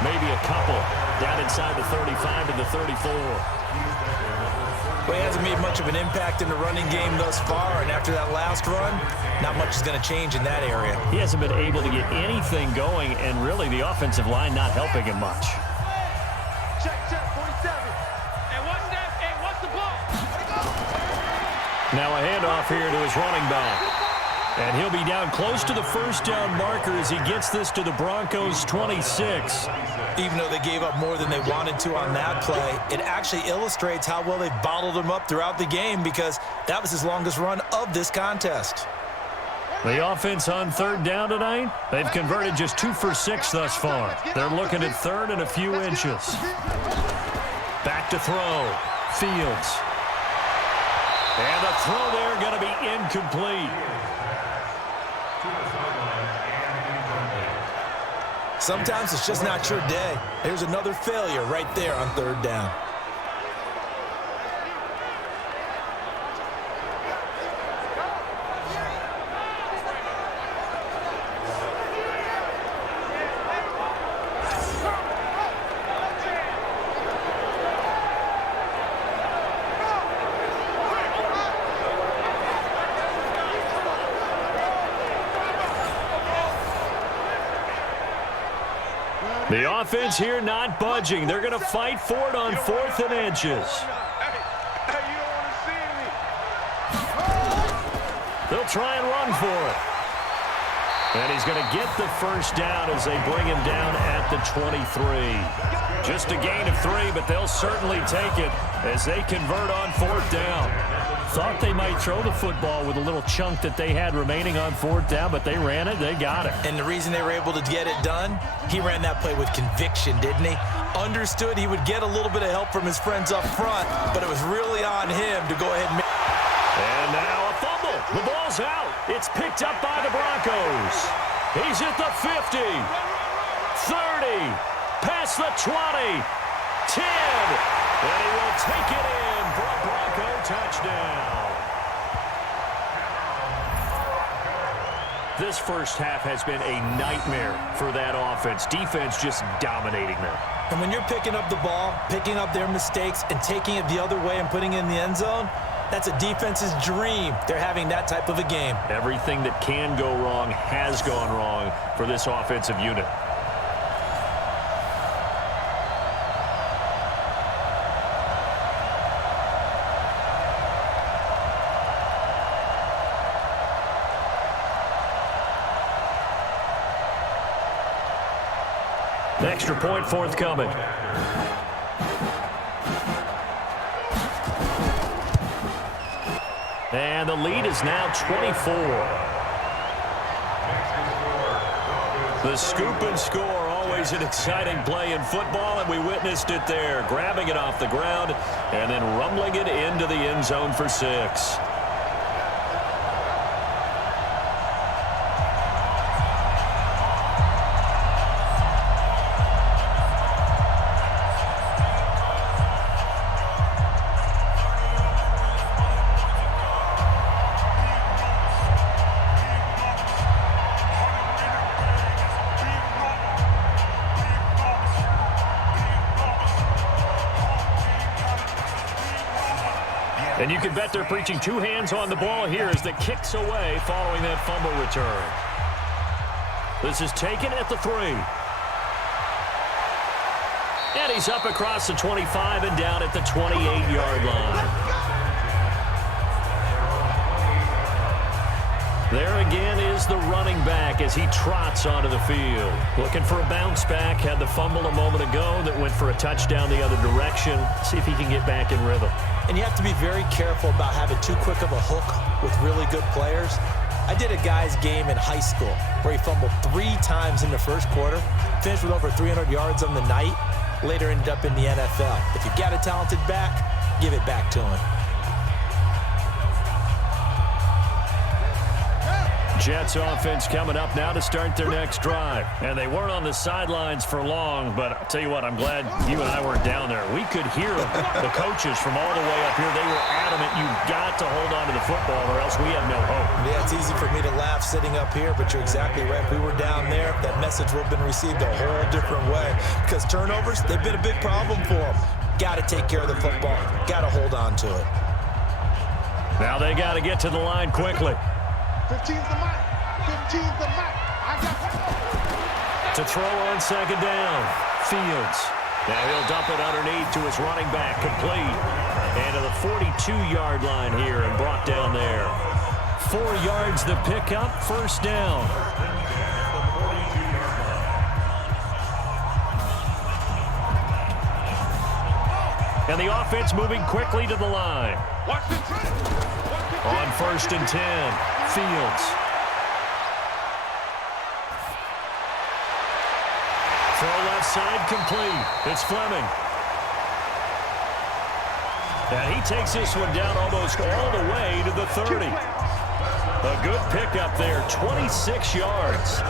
Maybe a couple. Down inside the 35 to the 34. Well, he hasn't made much of an impact in the running game thus far. And after that last run, not much is going to change in that area. He hasn't been able to get anything going. And really the offensive line not helping him much. Check, 47. And what's the ball? Now a handoff here to his running back. And he'll be down close to the first down marker as he gets this to the Broncos' 26. Even though they gave up more than they wanted to on that play, it actually illustrates how well they've bottled him up throughout the game because that was his longest run of this contest. The offense on 3rd down tonight, they've converted just 2 for 6 thus far. They're looking at 3rd and a few inches. Back to throw. Fields. And the throw there going to be incomplete. Sometimes it's just not your day. There's another failure right there on 3rd down. The offense here not budging. They're going to fight for it on 4th and inches. They'll try and run for it. And he's going to get the first down as they bring him down at the 23. Just a gain of 3, but they'll certainly take it as they convert on 4th down. Thought they might throw the football with a little chunk that they had remaining on 4th down, but they ran it, they got it. And the reason they were able to get it done, he ran that play with conviction, didn't he? Understood he would get a little bit of help from his friends up front, but it was really on him to go ahead and... And now a fumble. The ball's out. It's picked up by the Broncos. He's at the 50, 30, past the 20, 10, and he will take it in for a Bronco touchdown. This first half has been a nightmare for that offense. Defense just dominating them. And when you're picking up the ball, picking up their mistakes, and taking it the other way and putting it in the end zone, that's a defense's dream. They're having that type of a game. Everything that can go wrong has gone wrong for this offensive unit. Extra point forthcoming. And the lead is now 24. The scoop and score, always an exciting play in football, and we witnessed it there, grabbing it off the ground and then rumbling it into the end zone for 6. And you can bet they're preaching 2 hands on the ball here as the kick's away following that fumble return. This is taken at the 3. And he's up across the 25 and down at the 28-yard line. There again is the running back as he trots onto the field. Looking for a bounce back. Had the fumble a moment ago that went for a touchdown the other direction. See if he can get back in rhythm. And you have to be very careful about having too quick of a hook with really good players. I did a guy's game in high school where he fumbled 3 times in the first quarter, finished with over 300 yards on the night, later ended up in the NFL. If you've got a talented back, give it back to him. Jets offense coming up now to start their next drive. And they weren't on the sidelines for long, but I'll tell you what, I'm glad you and I weren't down there. We could hear the coaches from all the way up here. They were adamant, you've got to hold on to the football or else we have no hope. Yeah, it's easy for me to laugh sitting up here, but you're exactly right. If we were down there, that message would have been received a whole different way. Because turnovers, they've been a big problem for them. Got to take care of the football. Got to hold on to it. Now they got to get to the line quickly. 15's the mic. 15's the mic. I got to throw on second down. Fields. Now he'll dump it underneath to his running back, complete. And to the 42-yard line here and brought down there. 4 yards the pickup, first down. And the offense moving quickly to the line. On 1st and 10, Fields. Throw left side complete. It's Fleming. And he takes this one down almost all the way to the 30. A good pickup there, 26 yards.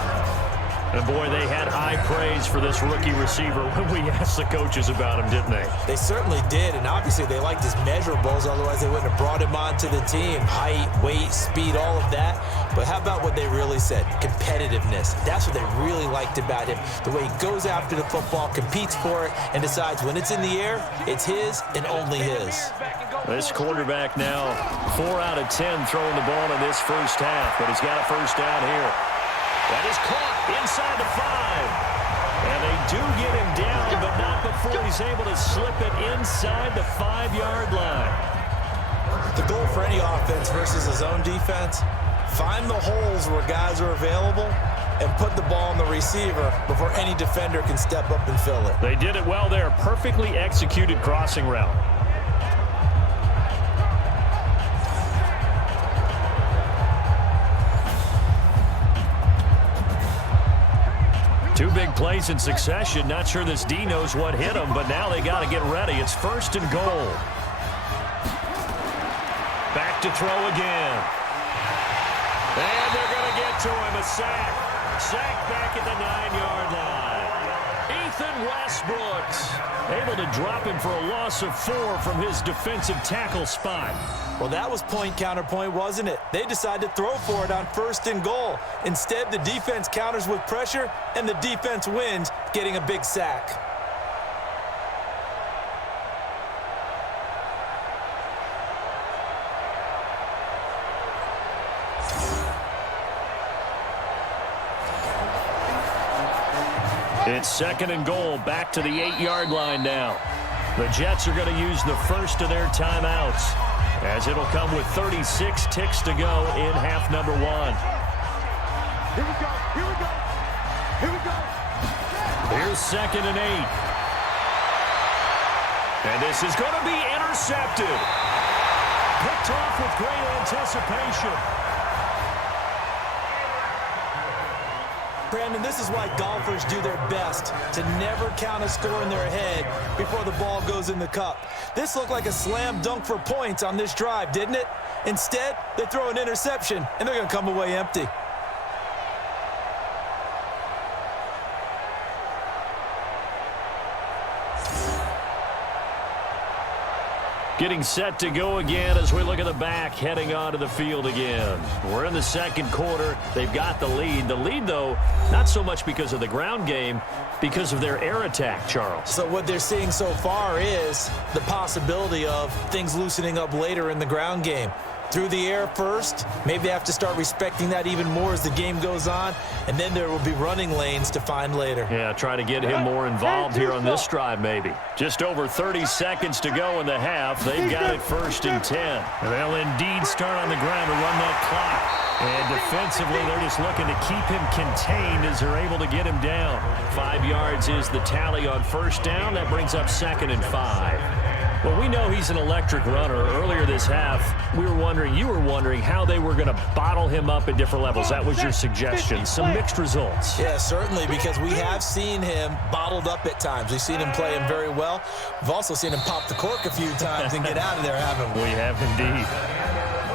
And boy, they had high praise for this rookie receiver when we asked the coaches about him, didn't they? They certainly did, and obviously they liked his measurables, otherwise they wouldn't have brought him onto the team. Height, weight, speed, all of that. But how about what they really said? Competitiveness. That's what they really liked about him. The way he goes after the football, competes for it, and decides when it's in the air, it's his and only his. This quarterback now 4 out of 10 throwing the ball in this first half, but he's got a first down here. That is caught inside the 5. And they do get him down, but not before he's able to slip it inside the 5-yard line. The goal for any offense versus his own defense, find the holes where guys are available and put the ball on the receiver before any defender can step up and fill it. They did it well there. Perfectly executed crossing route. Two big plays in succession. Not sure this D knows what hit him, but now they got to get ready. It's 1st and goal. Back to throw again. And they're going to get to him. A sack. Sack back at the 9-yard line. He Ethan Westbrooks able to drop him for a loss of 4 from his defensive tackle spot. Well, that was point counterpoint, wasn't it? They decided to throw for it on 1st and goal. Instead, the defense counters with pressure, and the defense wins, getting a big sack. It's 2nd and goal, back to the 8-yard line now. The Jets are going to use the first of their timeouts, as it'll come with 36 ticks to go in half number 1. Here we go. Here we go. Here we go. Here's 2nd and 8. And this is going to be intercepted. Picked off with great anticipation. Brandon, this is why golfers do their best to never count a score in their head before the ball goes in the cup. This looked like a slam dunk for points on this drive, didn't it? Instead, they throw an interception, and they're going to come away empty. Getting set to go again as we look at the back, heading onto the field again. We're in the 2nd quarter. They've got the lead. The lead, though, not so much because of the ground game, because of their air attack, Charles. So what they're seeing so far is the possibility of things loosening up later in the ground game. Through the air first, maybe they have to start respecting that even more as the game goes on, and then there will be running lanes to find later. Yeah, try to get him more involved here on this drive maybe. Just over 30 seconds to go in the half. They've got it 1st and 10. They'll indeed start on the ground to run that clock. And defensively, they're just looking to keep him contained as they're able to get him down. 5 yards is the tally on 1st down. That brings up 2nd and 5. Well, we know he's an electric runner. Earlier this half, you were wondering how they were going to bottle him up at different levels. That was your suggestion. Some mixed results. Yeah, certainly, because we have seen him bottled up at times. We've seen him play him very well. We've also seen him pop the cork a few times and get out of there, haven't we? We have indeed.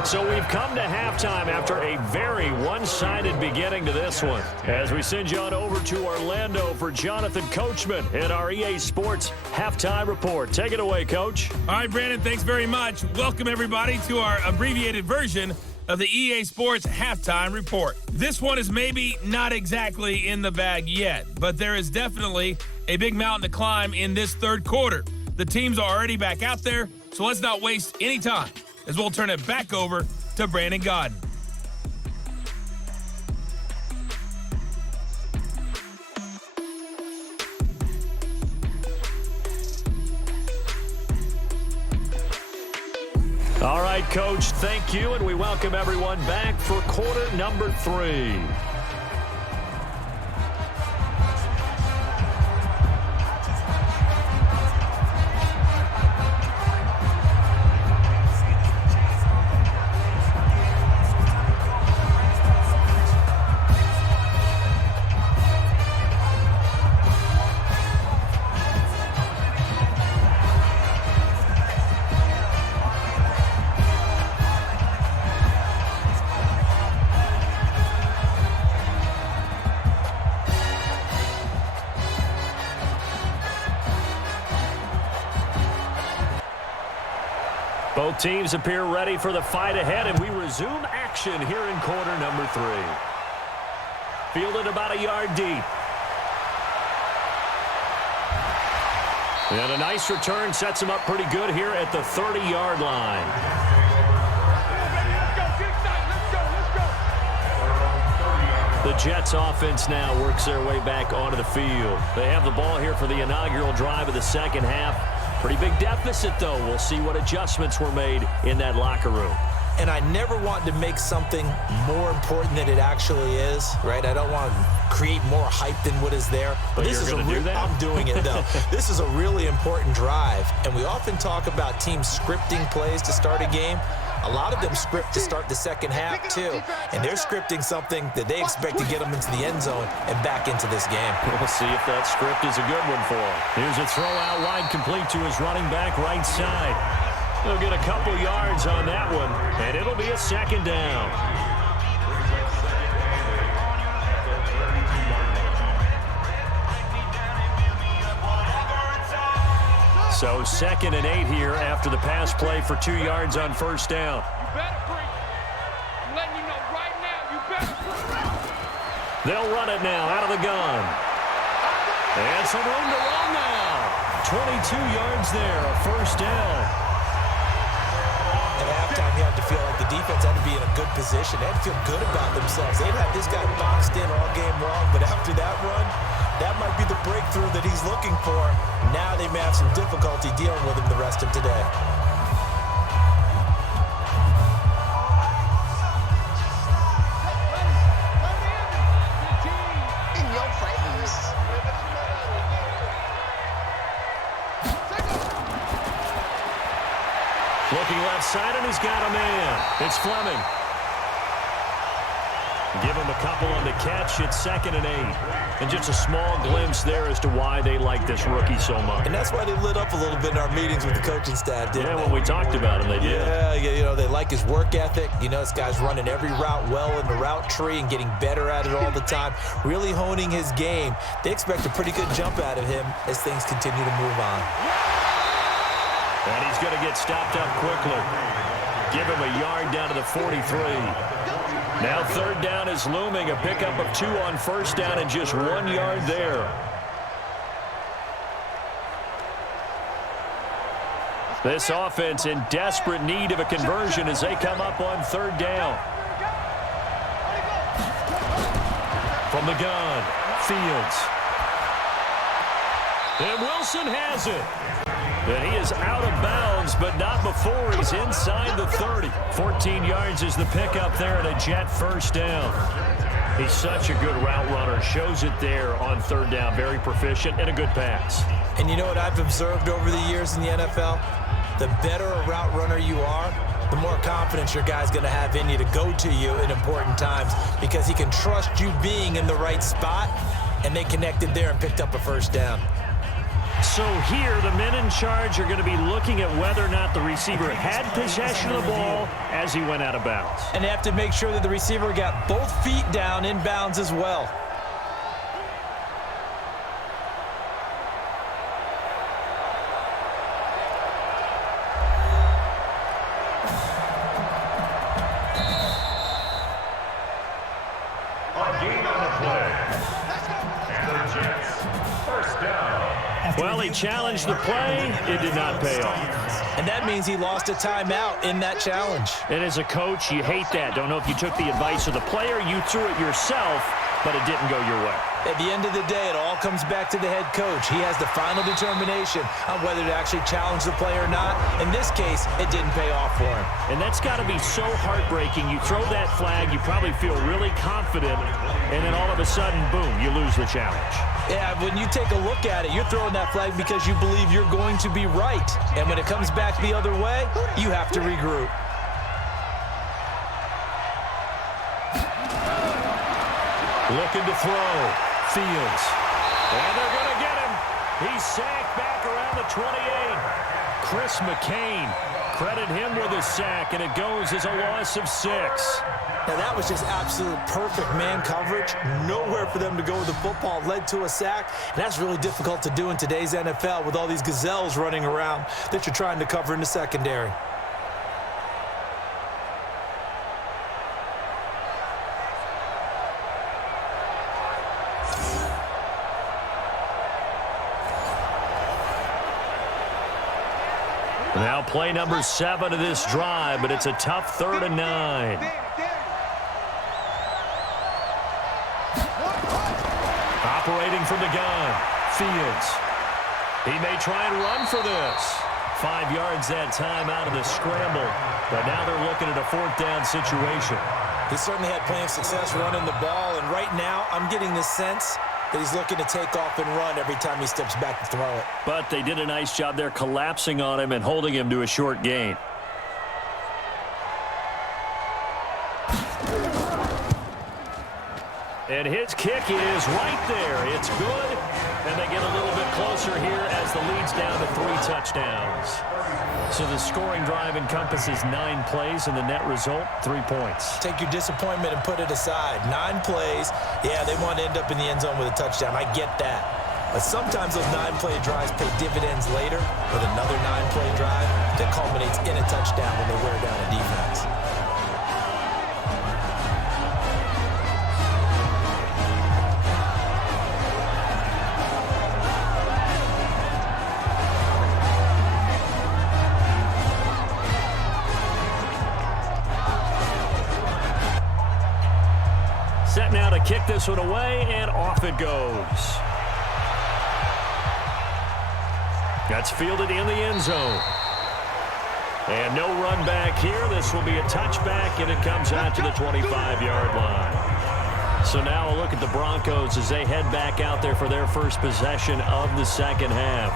So we've come to halftime after a very one-sided beginning to this one. As we send you on over to Orlando for Jonathan Coachman in our EA Sports Halftime Report. Take it away, Coach. All right, Brandon, thanks very much. Welcome, everybody, to our abbreviated version of the EA Sports Halftime Report. This one is maybe not exactly in the bag yet, but there is definitely a big mountain to climb in this 3rd quarter. The teams are already back out there, so let's not waste any time, as we'll turn it back over to Brandon Gaudin. All right, Coach, thank you, and we welcome everyone back for quarter number 3. Both teams appear ready for the fight ahead, and we resume action here in quarter number 3. Fielded about a yard deep. And a nice return sets him up pretty good here at the 30-yard line. The Jets offense now works their way back onto the field. They have the ball here for the inaugural drive of the 2nd half. Pretty big deficit, though. We'll see what adjustments were made in that locker room. And I never want to make something more important than it actually is, right? I don't want to create more hype than what is there. But this is going to do that? I'm doing it, though. This is a really important drive. And we often talk about teams scripting plays to start a game. A lot of them script to start the 2nd half, too. And they're scripting something that they expect to get them into the end zone and back into this game. We'll see if that script is a good one for him. Here's a throw out wide, complete to his running back right side. He'll get a couple yards on that one, and it'll be a 2nd down. So 2nd and 8 here after the pass play for 2 yards on first down. You better break. I'm letting you know right now, you better break. They'll run it now out of the gun. And some room to run now. 22 yards there, a first down. At halftime, you had to feel like the defense had to be in a good position. They had to feel good about themselves. They'd had this guy boxed in all game long, but after that run, that might be the breakthrough that he's looking for. Now they may have some difficulty dealing with him the rest of today. Looking left side, and he's got a man. It's Fleming. Give him a couple on the catch. It's 2nd and 8. And just a small glimpse there as to why they like this rookie so much. And that's why they lit up a little bit in our meetings with the coaching staff, didn't they? Yeah, when we talked about him, they did. Yeah, you know, they like his work ethic. You know, this guy's running every route well in the route tree and getting better at it all the time, really honing his game. They expect a pretty good jump out of him as things continue to move on. And he's going to get stopped up quickly. Give him a yard down to the 43. Now 3rd down is looming. A pickup of 2 on first down and just 1 yard there. This offense in desperate need of a conversion as they come up on 3rd down. From the gun, Fields. And Wilson has it. And he is out of bounds, but not before he's inside the 30. 14 yards is the pickup there and a Jet first down. He's such a good route runner. Shows it there on 3rd down. Very proficient and a good pass. And you know what I've observed over the years in the NFL? The better a route runner you are, the more confidence your guy's going to have in you to go to you in important times because he can trust you being in the right spot, and they connected there and picked up a first down. So here, the men in charge are going to be looking at whether or not the receiver had possession of the ball as he went out of bounds. And they have to make sure that the receiver got both feet down in bounds as well. Well, he challenged the play. It did not pay off. And that means he lost a timeout in that challenge. And as a coach, you hate that. Don't know if you took the advice of the player, you threw it yourself, but it didn't go your way. At the end of the day, it all comes back to the head coach. He has the final determination on whether to actually challenge the play or not. In this case, it didn't pay off for him. And that's got to be so heartbreaking. You throw that flag, you probably feel really confident, and then all of a sudden, boom, you lose the challenge. Yeah, when you take a look at it, you're throwing that flag because you believe you're going to be right. And when it comes back the other way, you have to regroup. Looking to throw. Fields. And they're going to get him. He's sacked back around the 28. Chris McCain. Credit him with a sack, and it goes as a loss of 6. Now, that was just absolute perfect man coverage. Nowhere for them to go with the football. Led to a sack. And that's really difficult to do in today's NFL with all these gazelles running around that you're trying to cover in the secondary. Now play number 7 of this drive, but it's a tough 3rd and 9. Operating from the gun, Fields. He may try and run for this. 5 yards that time out of the scramble, but now they're looking at a 4th down situation. He certainly had plenty of success running the ball, and right now I'm getting the sense that he's looking to take off and run every time he steps back to throw it. But they did a nice job there collapsing on him and holding him to a short gain. And his kick is right there. It's good, and they get a little bit closer here as the lead's down to 3 touchdowns. So the scoring drive encompasses 9 plays, and the net result, 3 points. Take your disappointment and put it aside. 9 plays. Yeah, they want to end up in the end zone with a touchdown. I get that. But sometimes those 9-play drives pay dividends later with another 9-play drive that culminates in a touchdown when they wear down a defense. Set now to kick this one away, and off it goes. That's fielded in the end zone. And no run back here. This will be a touchback, and it comes out to the 25-yard line. So now a look at the Broncos as they head back out there for their first possession of the second half.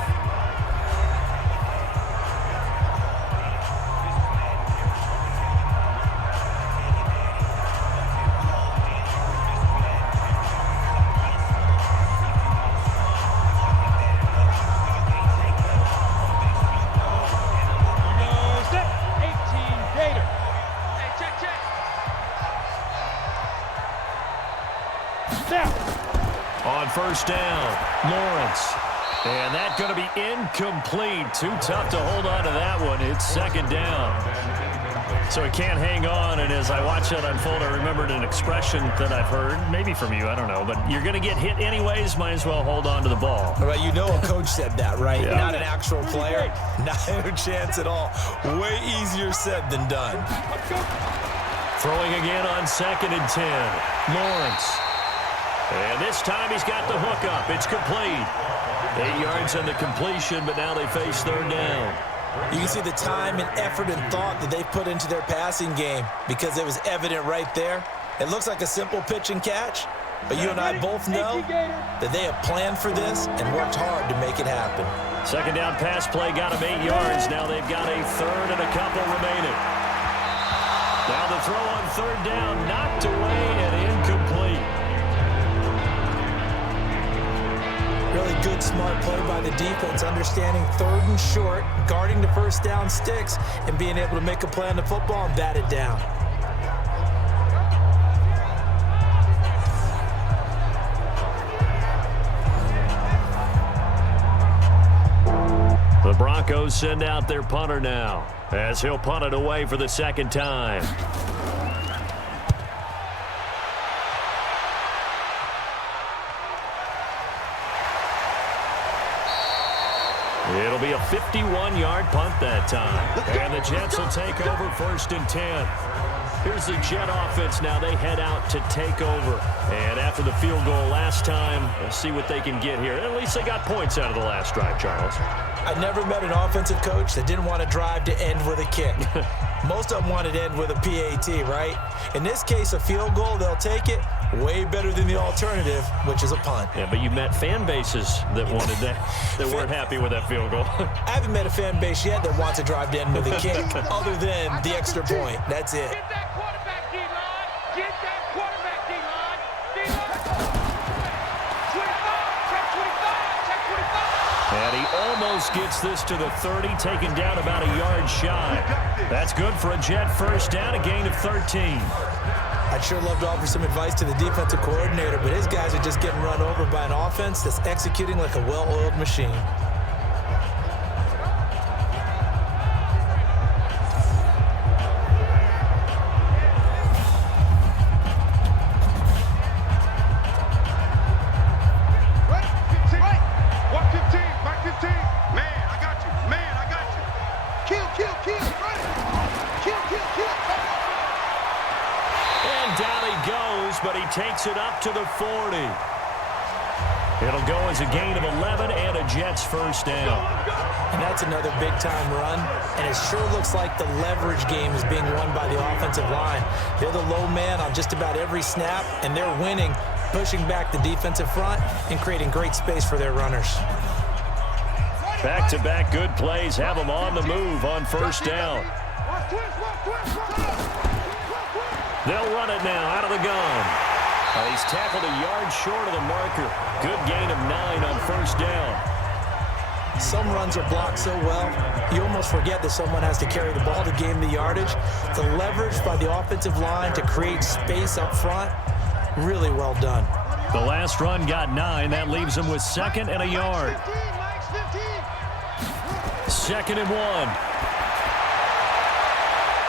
On first down, Lawrence. And that's going to be incomplete. Too tough to hold on to that one. It's second down. So he can't hang on, and as I watch that unfold, I remembered an expression that I've heard, maybe from you, I don't know, but you're going to get hit anyways, might as well hold on to the ball. Well, you know a coach said that, right? Yeah. Not an actual player. Not a chance at all. Way easier said than done. Throwing again on 2nd and 10. Lawrence. And this time he's got the hook up. It's complete. 8 yards on the completion, but now they face third down. You can see the time and effort and thought that they put into their passing game because it was evident right there. It looks like a simple pitch and catch, but you and I both know that they have planned for this and worked hard to make it happen. Second down pass play got him 8 yards. Now they've got a third and a couple remaining. Now the throw on third down, knocked away and incomplete. Really good, smart play by the defense, understanding third and short, guarding the first down Stix, and being able to make a play on the football and bat it down. The Broncos send out their punter now, as he'll punt it away for the second time. It'll be a 51-yard punt that time. And the Jets will take over 1st and 10. Here's the Jet offense now. They head out to take over. And after the field goal last time, we'll see what they can get here. At least they got points out of the last drive, Charles. I never met an offensive coach that didn't want to drive to end with a kick. Most of them wanted to end with a PAT, right? In this case, a field goal, they'll take it. Way better than the alternative, which is a punt. Yeah, but you met fan bases that wanted that, that weren't happy with that field goal. I haven't met a fan base yet that wants to drive to end with a kick, other than the extra point. That's it. Get that quarterback, D-line. Get that quarterback, D-line. D-line. 25. Check 25. Check 25. And he almost gets this to the 30, taken down about a yard shy. That's good for a Jet first down, a gain of 13. I'd sure love to offer some advice to the defensive coordinator, but his guys are just getting run over by an offense that's executing like a well-oiled machine. But he takes it up to the 40. It'll go as a gain of 11 and a Jets first down. And that's another big-time run. And it sure looks like the leverage game is being won by the offensive line. They're the low man on just about every snap, and they're winning, pushing back the defensive front and creating great space for their runners. Back-to-back good plays have them on the move on first down. They'll run it now out of the gun. He's tackled a yard short of the marker. Good gain of 9 on first down. Some runs are blocked so well, you almost forget that someone has to carry the ball to gain the yardage. The leverage by the offensive line to create space up front, really well done. The last run got 9. That leaves him with 2nd and a yard. 2nd and 1.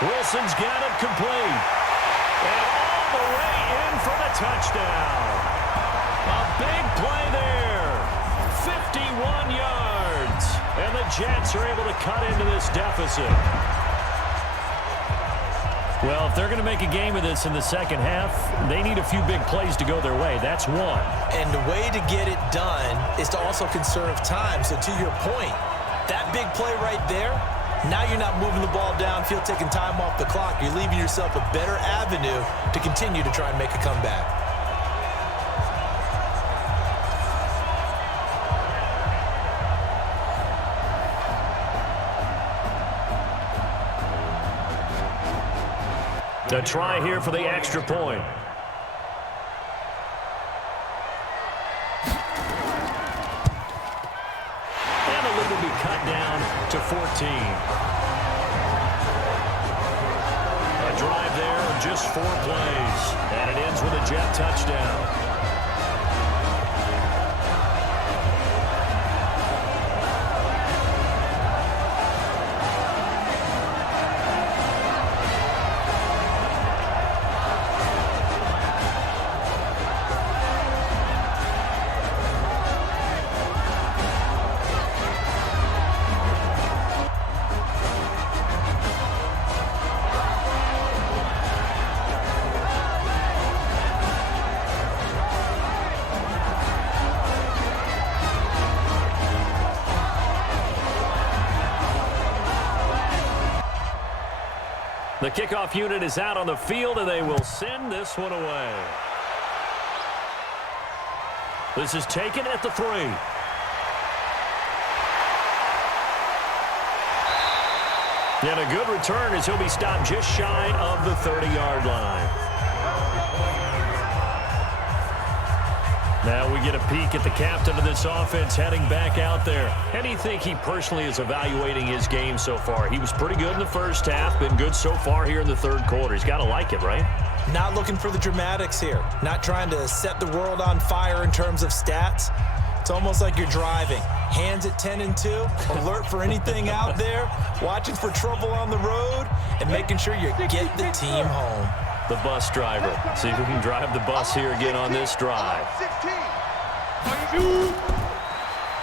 Wilson's got it complete. And all the way in for the touchdown. A big play there. 51 yards. And the Jets are able to cut into this deficit. Well, if they're going to make a game of this in the second half, they need a few big plays to go their way. That's one. And the way to get it done is to also conserve time. So to your point, that big play right there, now you're not moving the ball downfield, taking time off the clock. You're leaving yourself a better avenue to continue to try and make a comeback. A try here for the extra point. And the lead will be cut down to 14. A drive there of just 4 plays. And it ends with a Jet touchdown. The kickoff unit is out on the field, and they will send this one away. This is taken at the 3. And a good return as he'll be stopped just shy of the 30-yard line. Now we get a peek at the captain of this offense heading back out there. How do you think he personally is evaluating his game so far? He was pretty good in the first half, been good so far here in the third quarter. He's got to like it, right? Not looking for the dramatics here. Not trying to set the world on fire in terms of stats. It's almost like you're driving. Hands at 10 and 2, alert for anything out there, watching for trouble on the road, and making sure you get the team home. The bus driver. See if we can drive the bus here again on this drive.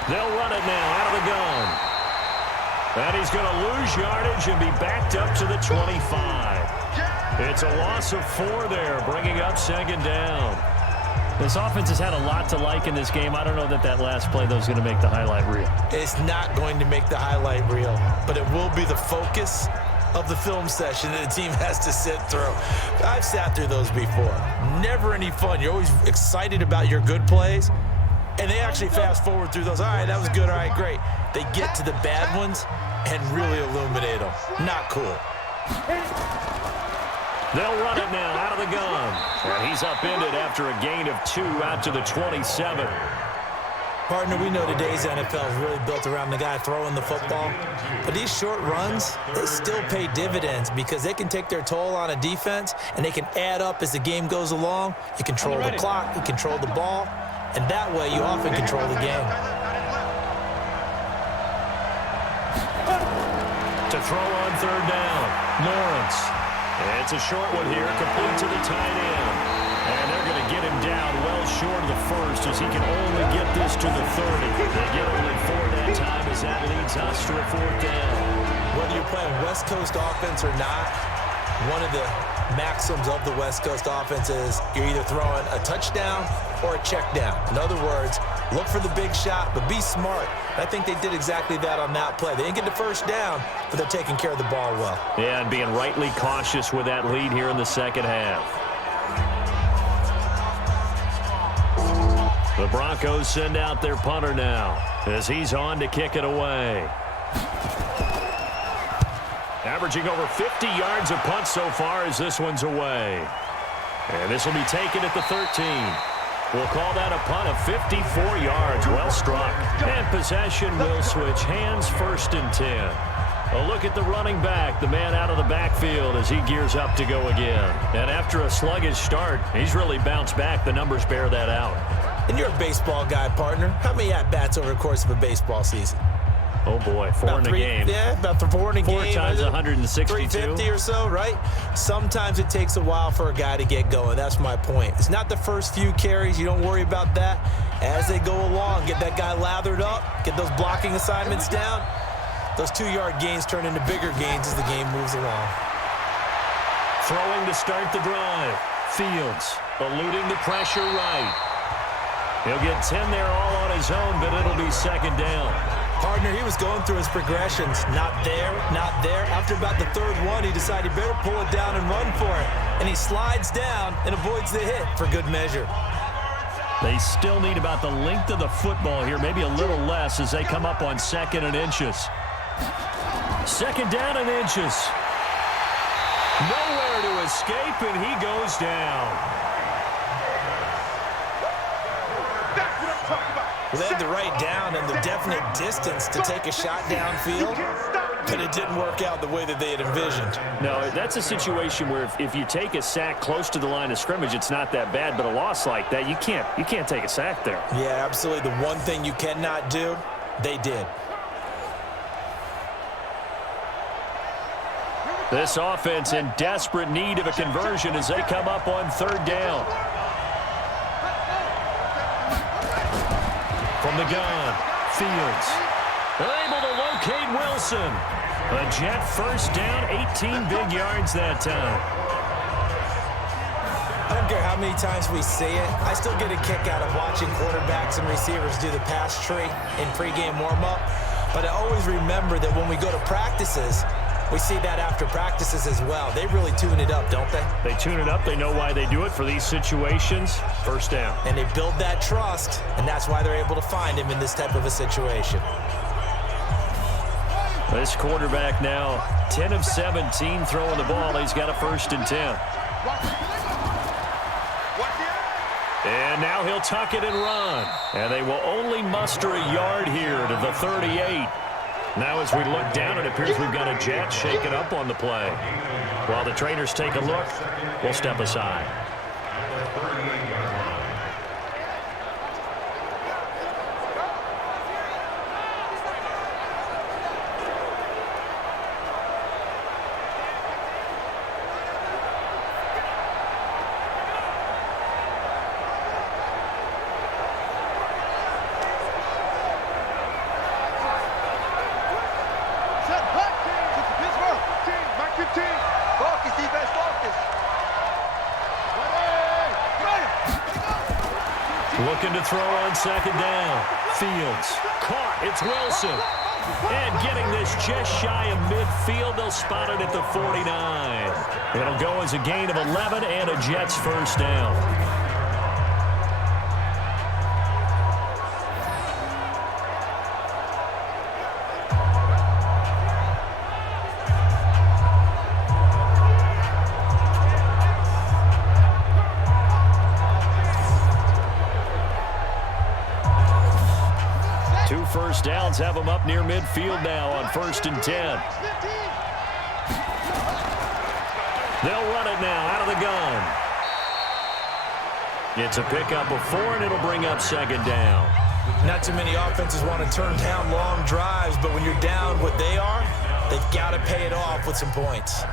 They'll run it now out of the gun. And he's going to lose yardage and be backed up to the 25. It's a loss of 4 there, bringing up 2nd down. This offense has had a lot to like in this game. I don't know that that last play, though, is going to make the highlight reel. It's not going to make the highlight reel, but it will be the focus of the film session that the team has to sit through. I've sat through those before. Never any fun. You're always excited about your good plays, and they actually fast forward through those. All right, that was good. All right, great. They get to the bad ones and really illuminate them. Not cool. They'll run it now out of the gun. And he's upended after a gain of 2 out to the 27. Partner, we know today's NFL is really built around the guy throwing the football. But these short runs, they still pay dividends because they can take their toll on a defense, and they can add up as the game goes along. You control the clock, you control the ball, and that way you often control the game. To throw on 3rd down, Lawrence. It's a short one here, complete to the tight end. And they're going to get him down well short of the first as he can only get this to the 30. They get only 4 that time as that leads us to a 4th down. Whether you're playing West Coast offense or not, one of the maxims of the West Coast offense is you're either throwing a touchdown or a check down. In other words, look for the big shot, but be smart. I think they did exactly that on that play. They didn't get the first down, but they're taking care of the ball well. Yeah, and being rightly cautious with that lead here in the second half. The Broncos send out their punter now as he's on to kick it away. Averaging over 50 yards a punt so far as this one's away. And this will be taken at the 13. We'll call that a punt of 54 yards. Well struck. And possession will switch hands, 1st and 10. A look at the running back, the man out of the backfield as he gears up to go again. And after a sluggish start, he's really bounced back. The numbers bear that out. And you're a baseball guy, partner. How many at-bats over the course of a baseball season? Oh, boy, four in a game. Yeah, about 4 in a game. 4 times 162. 350 or so, right? Sometimes it takes a while for a guy to get going. That's my point. It's not the first few carries. You don't worry about that. As they go along, get that guy lathered up, get those blocking assignments down. Those 2-yard gains turn into bigger gains as the game moves along. Throwing to start the drive. Fields eluding the pressure right. He'll get 10 there all on his own, but it'll be second down. Partner, he was going through his progressions. Not there, not there. After about the third one, he decided he better pull it down and run for it. And he slides down and avoids the hit for good measure. They still need about the length of the football here, maybe a little less as they come up on 2nd and inches. 2nd down and inches. Nowhere to escape, and he goes down. Well, they had the right down and the definite distance to take a shot downfield, but it didn't work out the way that they had envisioned. No, that's a situation where if you take a sack close to the line of scrimmage, it's not that bad, but a loss like that, you can't take a sack there. Yeah, absolutely. The one thing you cannot do, they did. This offense in desperate need of a conversion as they come up on 3rd down. From the gun, Fields able to locate Wilson. A Jet first down, 18 big yards that time. I don't care how many times we see it. I still get a kick out of watching quarterbacks and receivers do the pass tree in pregame warm-up. But I always remember that when we go to practices, we see that after practices as well. They really tune it up, don't they? They tune it up. They know why they do it for these situations. First down. And they build that trust, and that's why they're able to find him in this type of a situation. This quarterback now 10 of 17 throwing the ball. He's got a 1st and 10. And now he'll tuck it and run. And they will only muster a yard here to the 38. Now as we look down, it appears we've got a Jet shaken up on the play. While the trainers take a look, we'll step aside. Looking to throw on 2nd down. Fields caught. It's Wilson. And getting this just shy of midfield. They'll spot it at the 49. It'll go as a gain of 11 and a Jets first down. First downs have them up near midfield now on 1st and 10. They'll run it now out of the gun. It's a pickup of 4, and it'll bring up 2nd down. Not too many offenses want to turn down long drives, but when you're down what they are, they've got to pay it off with some points.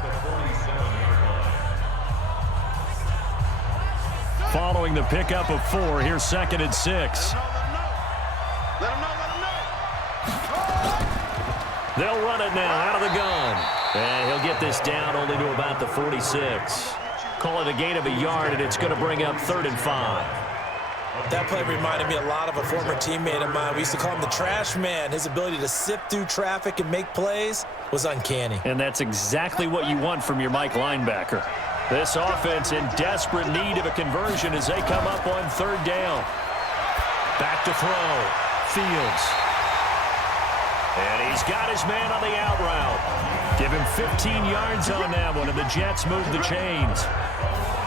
Following the pickup of 4, here's 2nd and 6. They'll run it now out of the gun. And he'll get this down only to about the 46. Call it a gain of a yard, and it's going to bring up 3rd and 5. That play reminded me a lot of a former teammate of mine. We used to call him the trash man. His ability to sift through traffic and make plays was uncanny. And that's exactly what you want from your Mike linebacker. This offense in desperate need of a conversion as they come up on 3rd down. Back to throw. Fields. And he's got his man on the out route. Give him 15 yards on that one, and the Jets move the chains.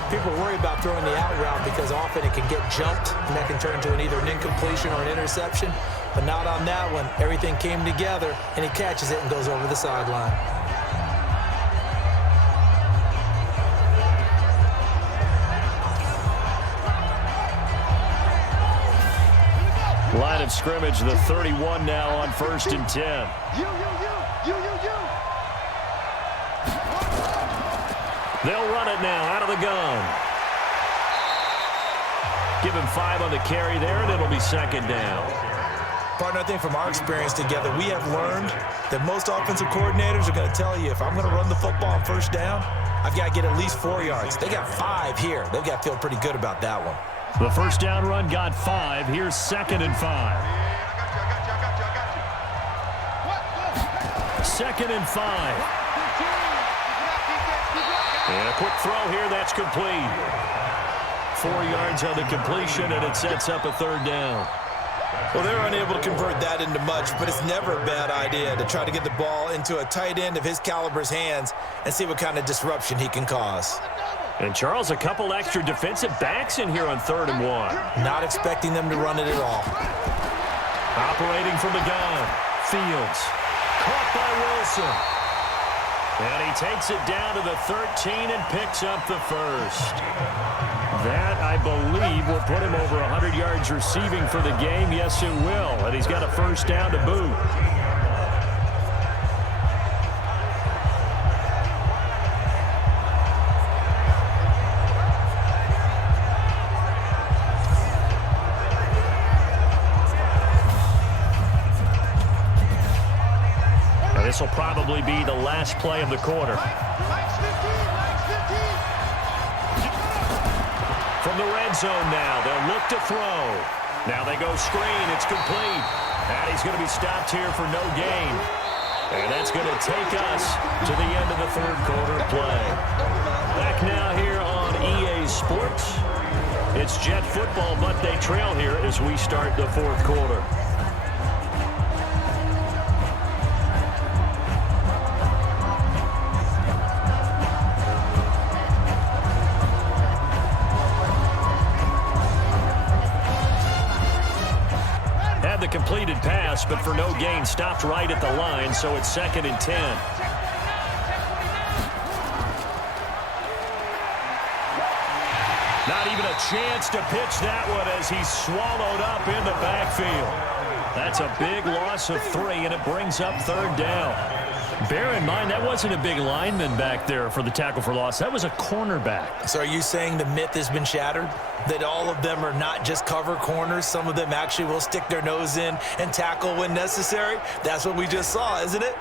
People worry about throwing the out route because often it can get jumped, and that can turn into either an incompletion or an interception. But not on that one. Everything came together, and he catches it and goes over the sideline. Line of scrimmage, the 31 now on 1st and 10. They'll run it now out of the gun. Give him 5 on the carry there, and it'll be 2nd down. Partner, I think from our experience together, we have learned that most offensive coordinators are going to tell you, if I'm going to run the football on 1st down, I've got to get at least 4 yards. They got 5 here. They've got to feel pretty good about that one. The 1st down run got 5. Here's 2nd and 5. 2nd and 5. And a quick throw here, that's complete. 4 yards on the completion, and it sets up a 3rd down. Well, they're unable to convert that into much, but it's never a bad idea to try to get the ball into a tight end of his caliber's hands and see what kind of disruption he can cause. And, Charles, a couple extra defensive backs in here on 3rd and 1. Not expecting them to run it at all. Operating from the gun. Fields. Caught by Wilson. And he takes it down to the 13 and picks up the 1st. That, I believe, will put him over 100 yards receiving for the game. Yes, it will. And he's got a 1st down to boot. This will probably be the last play of the quarter. From the red zone now, they'll look to throw. Now they go screen. It's complete. And he's going to be stopped here for no gain. And that's going to take us to the end of the 3rd quarter play. Back now here on EA Sports. It's Jet football, but they trail here as we start the 4th quarter. The completed pass, but for no gain, stopped right at the line, so it's 2nd and 10. Not even a chance to pitch that one as he's swallowed up in the backfield. That's a big loss of 3, and it brings up 3rd down. Bear in mind, that wasn't a big lineman back there for the tackle for loss. That was a cornerback. So are you saying the myth has been shattered? That all of them are not just cover corners? Some of them actually will stick their nose in and tackle when necessary? That's what we just saw, isn't it?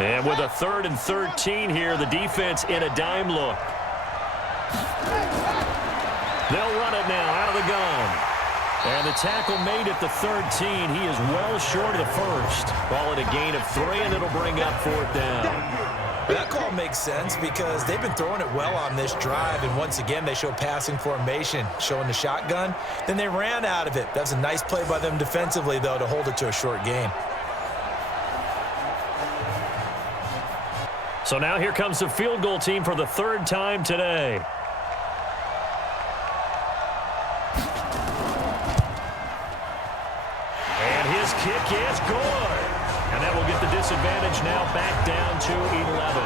And with a 3rd and 13 here, the defense in a dime look. They'll run it now out of the gun. And the tackle made at the 13. He is well short of the 1st. Call it a gain of 3, and it'll bring up 4th down. That call makes sense because they've been throwing it well on this drive, and once again they show passing formation, showing the shotgun. Then they ran out of it. That was a nice play by them defensively, though, to hold it to a short gain. So now here comes the field goal team for the 3rd time today. Kick is good. And that will get the disadvantage now back down to 11.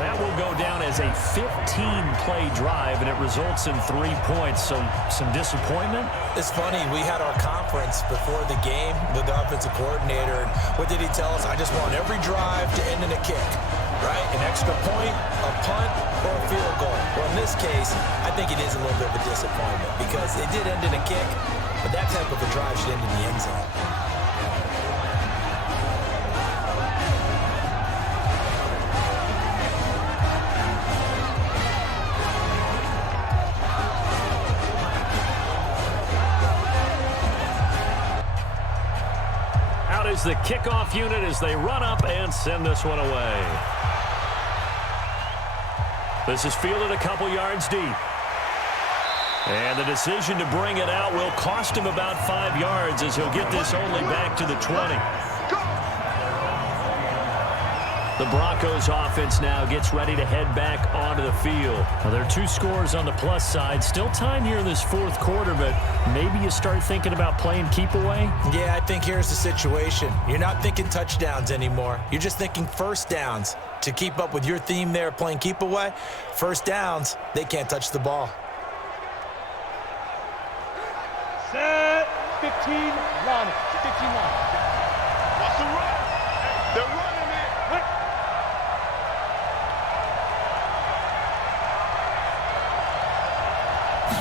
That will go down as a 15-play drive, and it results in 3 points. So some disappointment. It's funny. We had our conference before the game with the offensive coordinator. And what did he tell us? I just want every drive to end in a kick, right? An extra point, a punt, or a field goal. Well, in this case, I think it is a little bit of a disappointment because it did end in a kick, but that type of a drive should end in the end zone. Is the kickoff unit as they run up and send this one away. This is fielded a couple yards deep. And the decision to bring it out will cost him about 5 yards as he'll get this only back to the 20. The Broncos offense now gets ready to head back onto the field. Now, there are 2 scores on the plus side. Still time here in this fourth quarter, but maybe you start thinking about playing keep away? Yeah, I think here's the situation. You're not thinking touchdowns anymore. You're just thinking first downs. To keep up with your theme there, playing keep away, first downs, they can't touch the ball. Set. 15, run. 15, run. What's the run? They're running it. Wait.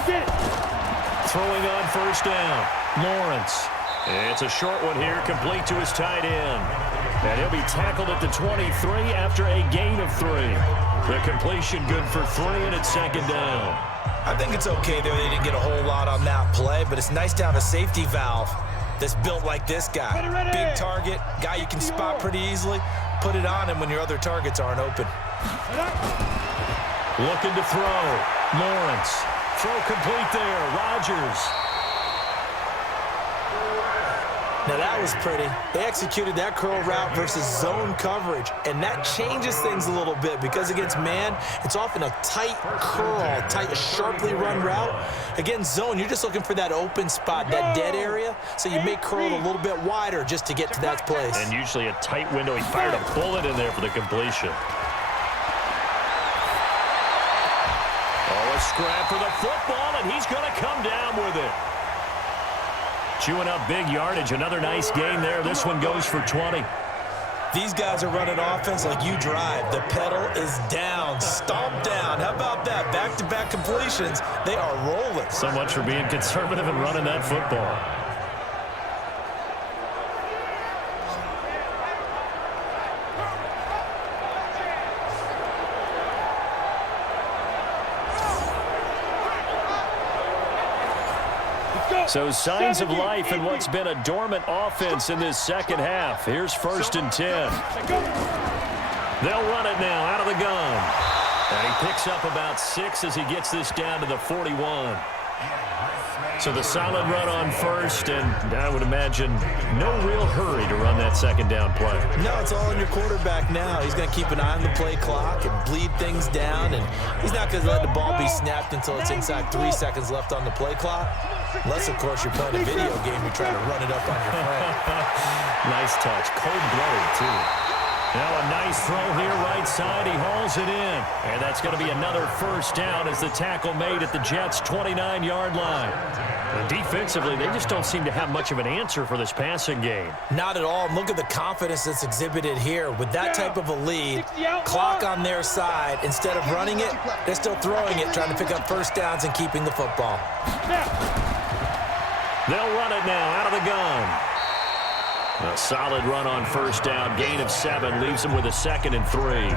Get it. Throwing on first down, Lawrence. It's a short one here, complete to his tight end. And he'll be tackled at the 23 after a gain of 3. The completion good for 3, and it's second down. I think it's okay there. They didn't get a whole lot on that play, but it's nice to have a safety valve that's built like this guy. Ready. Big target, guy you can spot pretty easily. Put it on him when your other targets aren't open. Looking to throw. Lawrence. Throw complete there. Rodgers. Now that was pretty. They executed that curl route versus zone coverage, and that changes things a little bit because against man, it's often a tight curl, sharply run route. Against zone, you're just looking for that open spot, that dead area, so you may curl it a little bit wider just to get to that place. And usually a tight window. He fired a bullet in there for the completion. Oh, a scrap for the football, and he's going to come down with it. Chewing up big yardage. Another nice gain there. This one goes for 20. These guys are running offense like you drive. The pedal is down, stomped down. How about that? Back-to-back completions. They are rolling. So much for being conservative and running that football. So signs of life in what's been a dormant offense in this second half. Here's 1st and 10. They'll run it now out of the gun. And he picks up about 6 as he gets this down to the 41. So the solid run on first, and I would imagine no real hurry to run that second down play. No, it's all on your quarterback now. He's going to keep an eye on the play clock and bleed things down, and he's not going to let the ball be snapped until it's inside 3 seconds left on the play clock. Unless, of course, you're playing a video game, you're trying to run it up on your friend. Nice touch. Cold-blooded, too. Now a nice throw here, right side. He hauls it in. And that's going to be another first down as the tackle made at the Jets' 29-yard line. And defensively, they just don't seem to have much of an answer for this passing game. Not at all. Look at the confidence that's exhibited here. With that type of a lead, clock on their side, instead of running it, they're still throwing it, trying to pick up first downs and keeping the football. They'll run it now out of the gun. A solid run on first down. Gain of 7 leaves them with a 2nd and 3.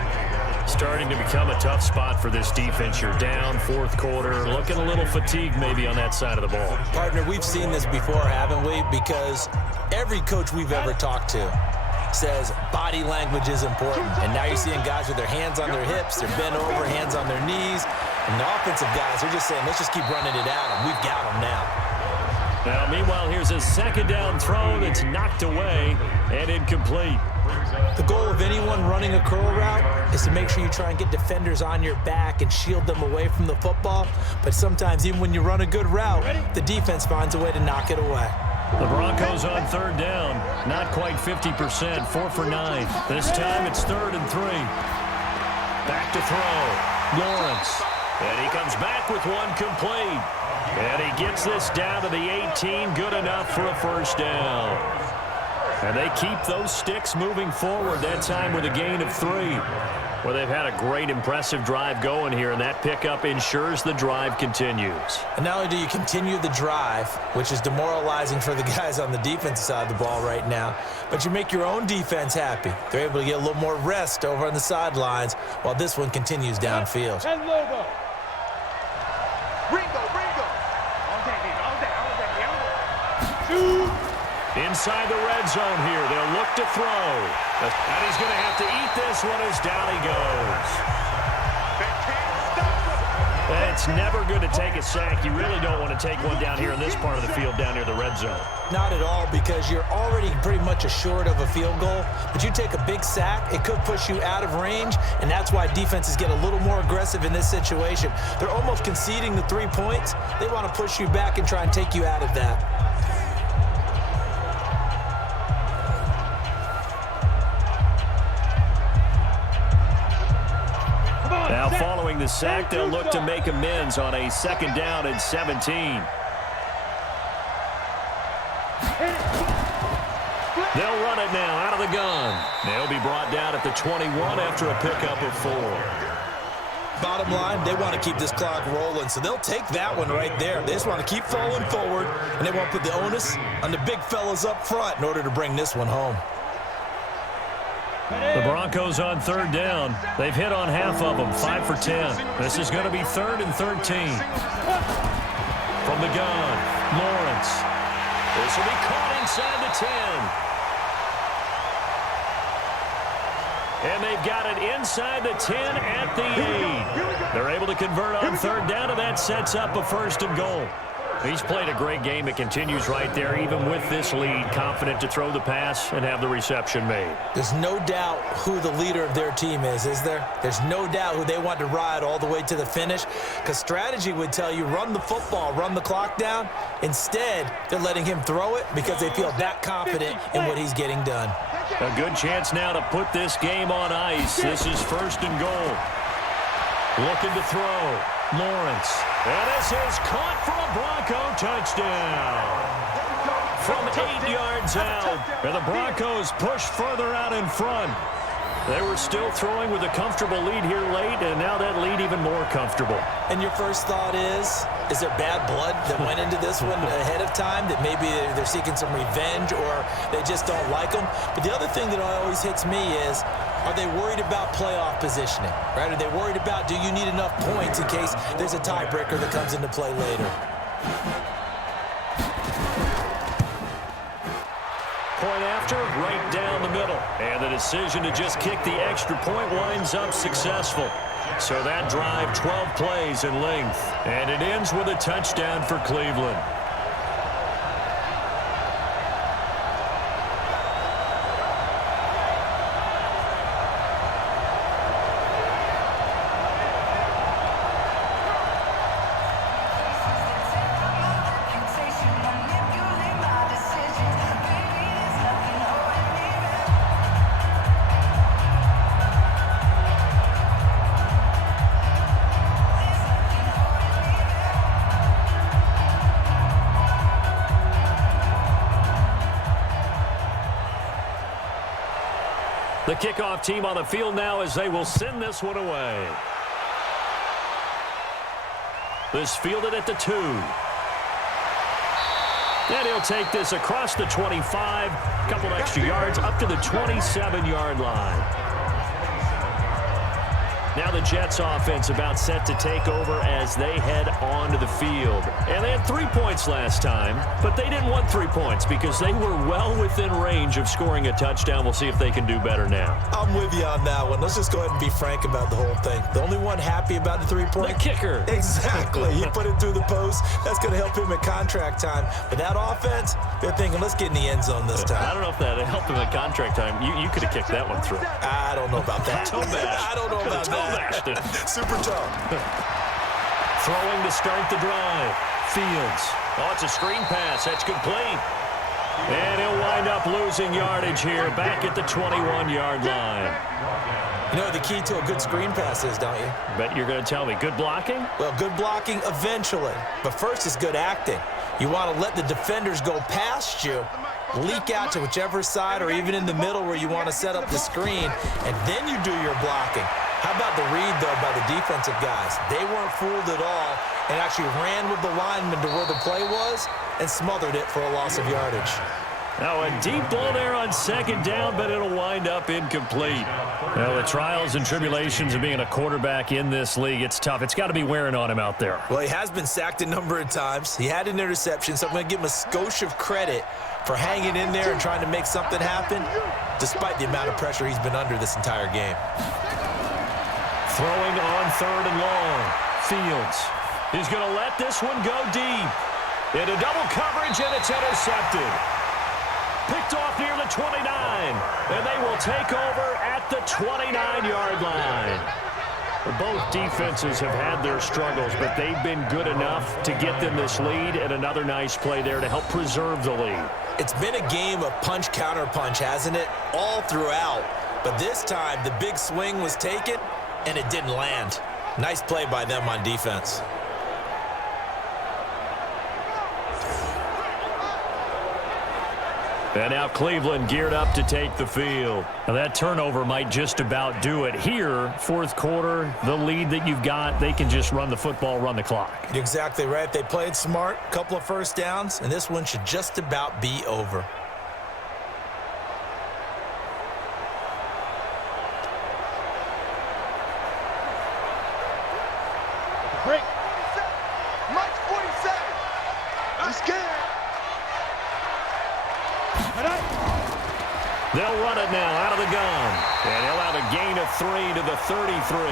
Starting to become a tough spot for this defense. You're down, fourth quarter. Looking a little fatigued maybe on that side of the ball. Partner, we've seen this before, haven't we? Because every coach we've ever talked to says body language is important. And now you're seeing guys with their hands on their hips, they're bent over, hands on their knees. And the offensive guys are just saying, let's just keep running it at them. We've got them now. Now, meanwhile, here's a second down throw that's knocked away and incomplete. The goal of anyone running a curl route is to make sure you try and get defenders on your back and shield them away from the football. But sometimes, even when you run a good route, the defense finds a way to knock it away. The Broncos on third down. Not quite 50%, 4 for 9. This time it's 3rd and 3. Back to throw. Lawrence. And he comes back with one complete. And he gets this down to the 18, good enough for a first down. And they keep those sticks moving forward, that time with a gain of 3. Well, they've had a great, impressive drive going here, and that pickup ensures the drive continues. And not only do you continue the drive, which is demoralizing for the guys on the defensive side of the ball right now, but you make your own defense happy. They're able to get a little more rest over on the sidelines while this one continues downfield. And logo. Ringo. Inside the red zone here, they'll look to throw. And he's going to have to eat this one as down he goes. That's It's never good to take a sack. You really don't want to take one down here in this part of the field, down near the red zone. Not at all, because you're already pretty much assured of a field goal. But you take a big sack, it could push you out of range, and that's why defenses get a little more aggressive in this situation. They're almost conceding the 3 points. They want to push you back and try and take you out of that. Now following the sack, they'll look to make amends on a 2nd down and 17. They'll run it now out of the gun. They'll be brought down at the 21 after a pickup of 4. Bottom line, they want to keep this clock rolling, so they'll take that one right there. They just want to keep falling forward, and they won't put the onus on the big fellas up front in order to bring this one home. The Broncos on 3rd down. They've hit on half of them, 5 for 10. This is going to be 3rd and 13. From the gun, Lawrence. This will be caught inside the 10. And they've got it inside the 10 at the 8. They're able to convert on 3rd down, and that sets up a 1st and goal. He's played a great game. It continues right there, even with this lead, confident to throw the pass and have the reception made. There's no doubt who the leader of their team is there? There's no doubt who they want to ride all the way to the finish, because strategy would tell you run the football, run the clock down. Instead, they're letting him throw it because they feel that confident in what he's getting done. A good chance now to put this game on ice. This is 1st and goal. Looking to throw. Lawrence. And this is caught for a Bronco touchdown. From 8 yards out. And the Broncos push further out in front. They were still throwing with a comfortable lead here late, and now that lead even more comfortable. And your first thought is there bad blood that went into this one ahead of time, that maybe they're seeking some revenge or they just don't like them? But the other thing that always hits me is, are they worried about playoff positioning, right? Are they worried about, do you need enough points in case there's a tiebreaker that comes into play later? Point after, right down the middle. And the decision to just kick the extra point winds up successful. So that drive, 12 plays in length. And it ends with a touchdown for Cleveland. The kickoff team on the field now as they will send this one away. This fielded at the 2. And he'll take this across the 25, a couple extra yards up to the 27-yard line. Now the Jets offense about set to take over as they head onto the field. And they had 3 points last time, but they didn't want 3 points because they were well within range of scoring a touchdown. We'll see if they can do better now. I'm with you on that one. Let's just go ahead and be frank about the whole thing. The only one happy about the 3-point? The kicker. Exactly. He put it through the post. That's going to help him at contract time. But that offense, they're thinking, let's get in the end zone this time. I don't know if that helped him at contract time. You could have kicked that one through. I don't know about that. I don't know about that. Super tough. Throwing to start the drive. Fields. Oh, it's a screen pass. That's complete. And he'll wind up losing yardage here back at the 21-yard line. You know what the key to a good screen pass is, don't you? Bet you're going to tell me. Good blocking? Well, good blocking eventually. But first is good acting. You want to let the defenders go past you, leak out to whichever side or even in the middle where you want to set up the screen, and then you do your blocking. How about the read, though, by the defensive guys? They weren't fooled at all and actually ran with the lineman to where the play was and smothered it for a loss of yardage. Now a deep ball there on 2nd down, but it'll wind up incomplete. Well, the trials and tribulations of being a quarterback in this league, it's tough. It's got to be wearing on him out there. Well, he has been sacked a number of times. He had an interception, so I'm going to give him a skosh of credit for hanging in there and trying to make something happen, despite the amount of pressure he's been under this entire game. Throwing on 3rd and long. Fields. He's going to let this one go deep. Into double coverage, and it's intercepted. Picked off near the 29, and they will take over at the 29-yard line. Both defenses have had their struggles, but they've been good enough to get them this lead, and another nice play there to help preserve the lead. It's been a game of punch-counter-punch, hasn't it? All throughout. But this time, the big swing was taken, and it didn't land. Nice play by them on defense. And now Cleveland geared up to take the field. Now that turnover might just about do it. Here, fourth quarter, the lead that you've got, they can just run the football, run the clock. You're exactly right. They played smart, couple of first downs, and this one should just about be over. Break. Mike's 47. I'm scared. They'll run it now out of the gun. And he'll have a gain of 3 to the 33.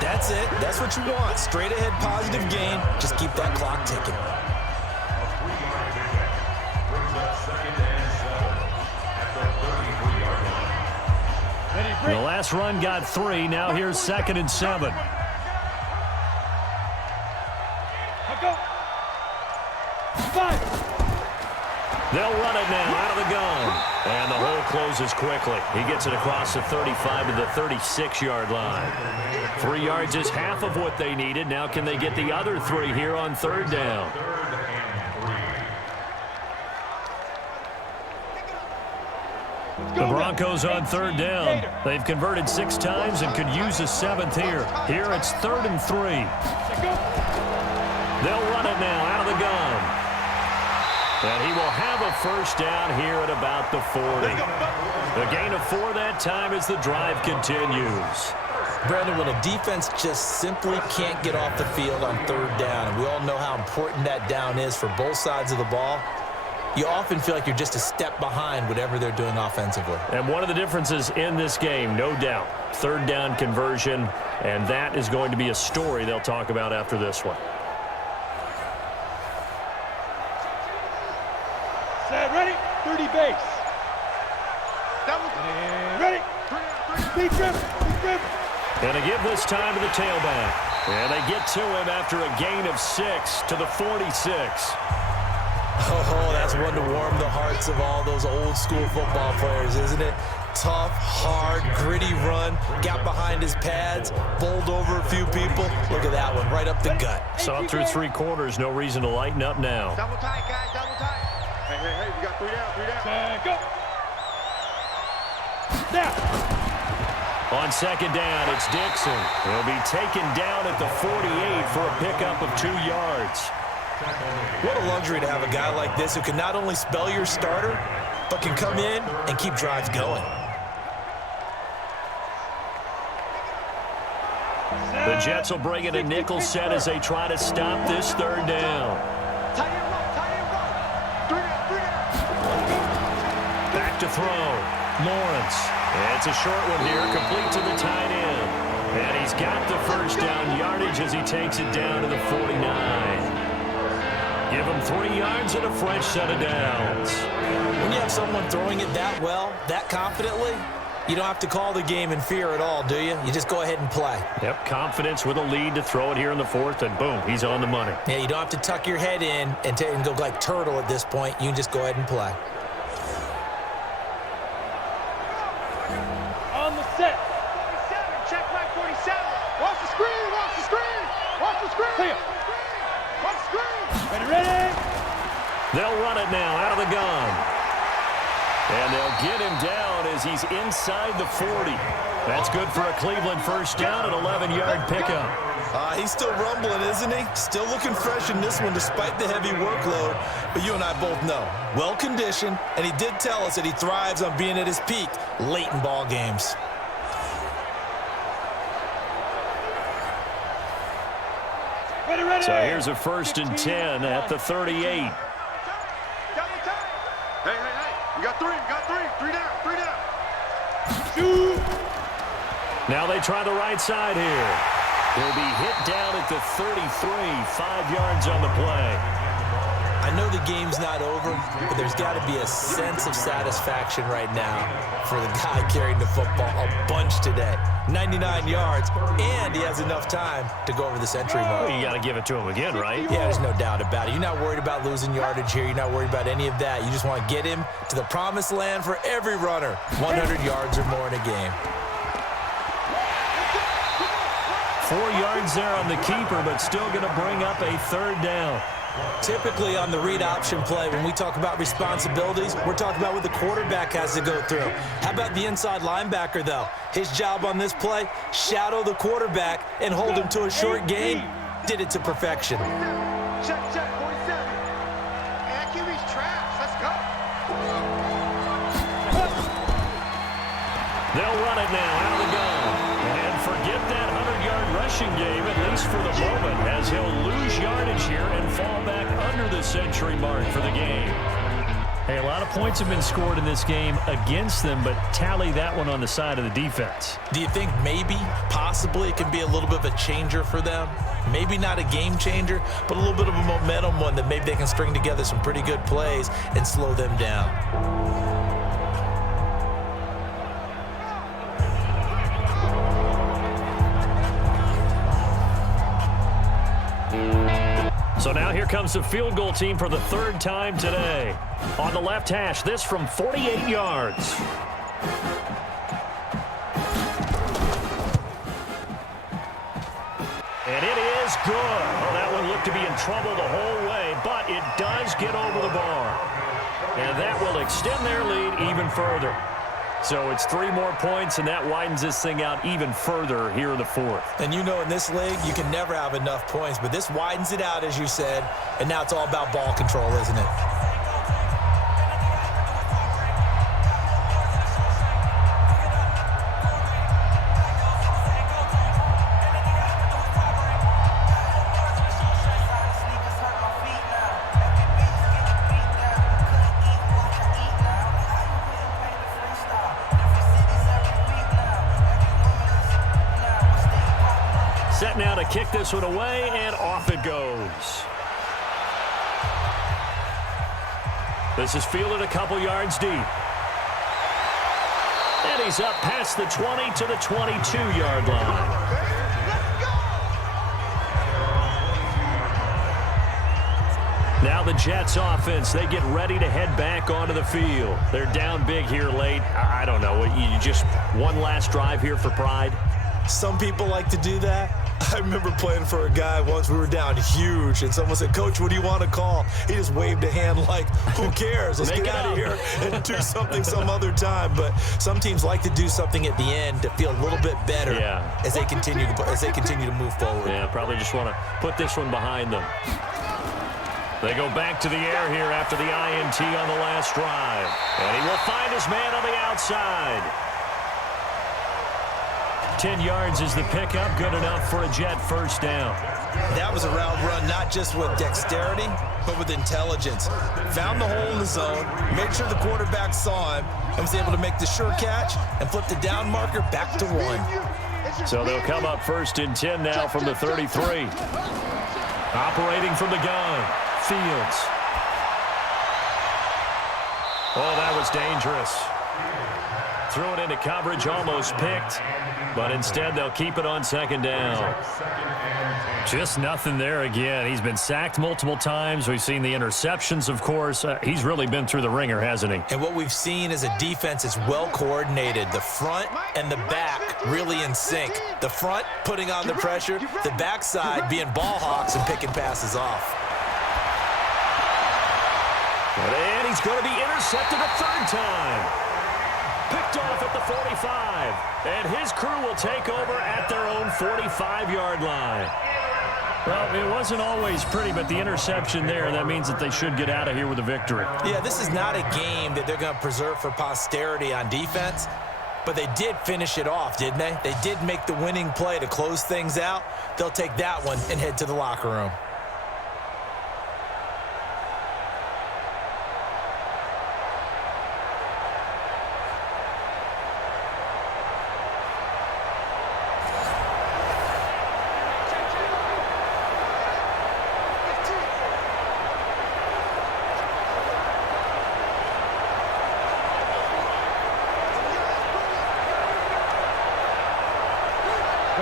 That's it. That's what you want. Straight ahead positive gain. Just keep that clock ticking. A 3-yard pickup brings up 2nd and 7 at the 33-yard line. The last run got 3. Now here's 2nd and 7. They'll run it now out of the gun. And the hole closes quickly. He gets it across the 35 to the 36-yard line. 3 yards is half of what they needed. Now can they get the other 3 here on 3rd down? 3rd and 3. The Broncos on 3rd down. They've converted 6 times and could use a 7th here. Here it's 3rd and 3. They'll run it now out of the gun. And he will have a first down here at about the 40. A gain of 4 that time as the drive continues. Brandon, when a defense just simply can't get off the field on 3rd down, and we all know how important that down is for both sides of the ball, you often feel like you're just a step behind whatever they're doing offensively. And one of the differences in this game, no doubt, 3rd down conversion, and that is going to be a story they'll talk about after this one. Set, ready? 30 base. Ready? Deep grip. And to give this time to the tailback. And they get to him after a gain of 6 to the 46. Oh, that's one to warm the hearts of all those old school football players, isn't it? Tough, hard, gritty run. Got behind his pads, bowled over a few people. Look at that one, right up the gut. Saw through 3 quarters, no reason to lighten up now. Double tight, guys, double tight. Hey, we got 3 down, 3 down. Go. Down. On 2nd down, it's Dixon. He'll be taken down at the 48 for a pickup of 2 yards. What a luxury to have a guy like this who can not only spell your starter, but can come in and keep drives going. The Jets will bring in a nickel set as they try to stop this 3rd down. Tight end run. 3 down. Back to throw. Lawrence. It's a short one here, complete to the tight end. And he's got the first down yardage as he takes it down to the 49. Give him 3 yards and a fresh set of downs. When you have someone throwing it that well, that confidently, you don't have to call the game in fear at all, do you? You just go ahead and play. Yep, confidence with a lead to throw it here in the 4th, and boom, he's on the money. Yeah, you don't have to tuck your head in and go like turtle at this point. You can just go ahead and play. On the set. 47, check my 47. Watch the screen. Watch the screen. Clear. Watch the screen. Ready. They'll run it now out of the gun. And they'll get him down as he's inside the 40. That's good for a Cleveland first down, an 11-yard pickup. He's still rumbling, isn't he? Still looking fresh in this one despite the heavy workload. But you and I both know, well-conditioned, and he did tell us that he thrives on being at his peak late in ball games. Ready. So here's a 1st and 10 at the 38. Double tight. Hey. We got 3. 3 down. Now they try the right side here. He'll be hit down at the 33, 5 yards on the play. I know the game's not over, but there's got to be a sense of satisfaction right now for the guy carrying the football a bunch today. 99 yards, and he has enough time to go over the century mark. Well, you got to give it to him again, right? Yeah, there's no doubt about it. You're not worried about losing yardage here. You're not worried about any of that. You just want to get him to the promised land for every runner. 100 yards or more in a game. 4 yards there on the keeper, but still going to bring up a 3rd down. Typically on the read option play, when we talk about responsibilities, we're talking about what the quarterback has to go through. How about the inside linebacker, though? His job on this play, shadow the quarterback and hold him to a short gain. Did it to perfection. Check, 47. And QB's trash. Let's go. They'll run it now out of the gun. And forget that 100-yard rushing game, at least for the moment, as he'll lose yardage here and fall back under the century mark for the game. Hey, a lot of points have been scored in this game against them, but tally that one on the side of the defense. Do you think maybe, possibly, it can be a little bit of a changer for them? Maybe not a game changer, but a little bit of a momentum one that maybe they can string together some pretty good plays and slow them down. So now here comes the field goal team for the 3rd time today. On the left hash, this from 48 yards. And it is good. Oh, that one looked to be in trouble the whole way, but it does get over the bar. And that will extend their lead even further. So it's 3 more points, and that widens this thing out even further here in the 4th. And you know in this league, you can never have enough points, but this widens it out, as you said, and now it's all about ball control, isn't it? Set now to kick this one away, and off it goes. This is fielded a couple yards deep. And he's up past the 20 to the 22-yard line. Now the Jets offense, they get ready to head back onto the field. They're down big here late. I don't know. You just one last drive here for pride? Some people like to do that. I remember playing for a guy once. We were down huge, and someone said, "Coach, what do you want to call?" He just waved a hand like, who cares? Let's get out of here and do something some other time. But some teams like to do something at the end to feel a little bit better as they continue to move forward. Yeah, probably just want to put this one behind them. They go back to the air here after the INT on the last drive. And he will find his man on the outside. 10 yards is the pickup, good enough for a Jet first down. That was a route run, not just with dexterity, but with intelligence. Found the hole in the zone, made sure the quarterback saw him, and was able to make the sure catch and flip the down marker back to 1. So they'll come up 1st and 10 now from the 33. Operating from the gun, Fields. Oh, that was dangerous. Threw it into coverage, almost picked, but instead they'll keep it on 2nd down. Just nothing there again. He's been sacked multiple times. We've seen the interceptions, of course. He's really been through the ringer, hasn't he? And what we've seen is a defense that's well coordinated. The front and the back really in sync. The front putting on the pressure, the backside being ball hawks and picking passes off. And he's going to be intercepted a 3rd time. Picked off at the 45. And his crew will take over at their own 45-yard line. Well, it wasn't always pretty, but the interception there, that means that they should get out of here with a victory. Yeah, this is not a game that they're going to preserve for posterity on defense, but they did finish it off, didn't they? They did make the winning play to close things out. They'll take that one and head to the locker room.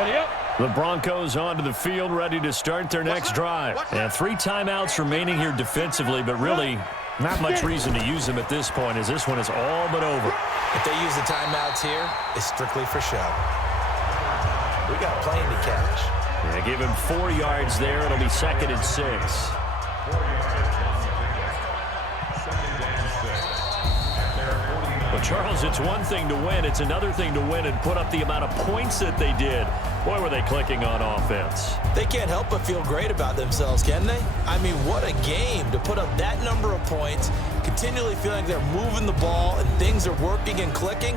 Ready up. The Broncos onto the field, ready to start their next drive. And 3 timeouts remaining here defensively, but really not much reason to use them at this point, as this one is all but over. If they use the timeouts here, it's strictly for show. We got plenty to catch. Yeah, give him 4 yards there. It'll be 2nd and 6. 4 yards on the pickup. 2nd and 6. At their 49. Well, Charles, it's one thing to win. It's another thing to win and put up the amount of points that they did. Boy, were they clicking on offense. They can't help but feel great about themselves, can they? I mean, what a game to put up that number of points, continually feeling like they're moving the ball and things are working and clicking.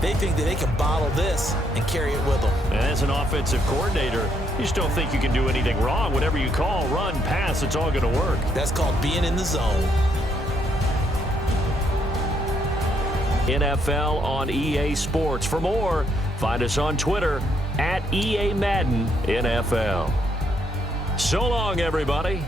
They think that they can bottle this and carry it with them. And as an offensive coordinator, you just don't think you can do anything wrong. Whatever you call, run, pass, it's all going to work. That's called being in the zone. NFL on EA Sports. For more, find us on Twitter @EA Madden NFL. So long, everybody.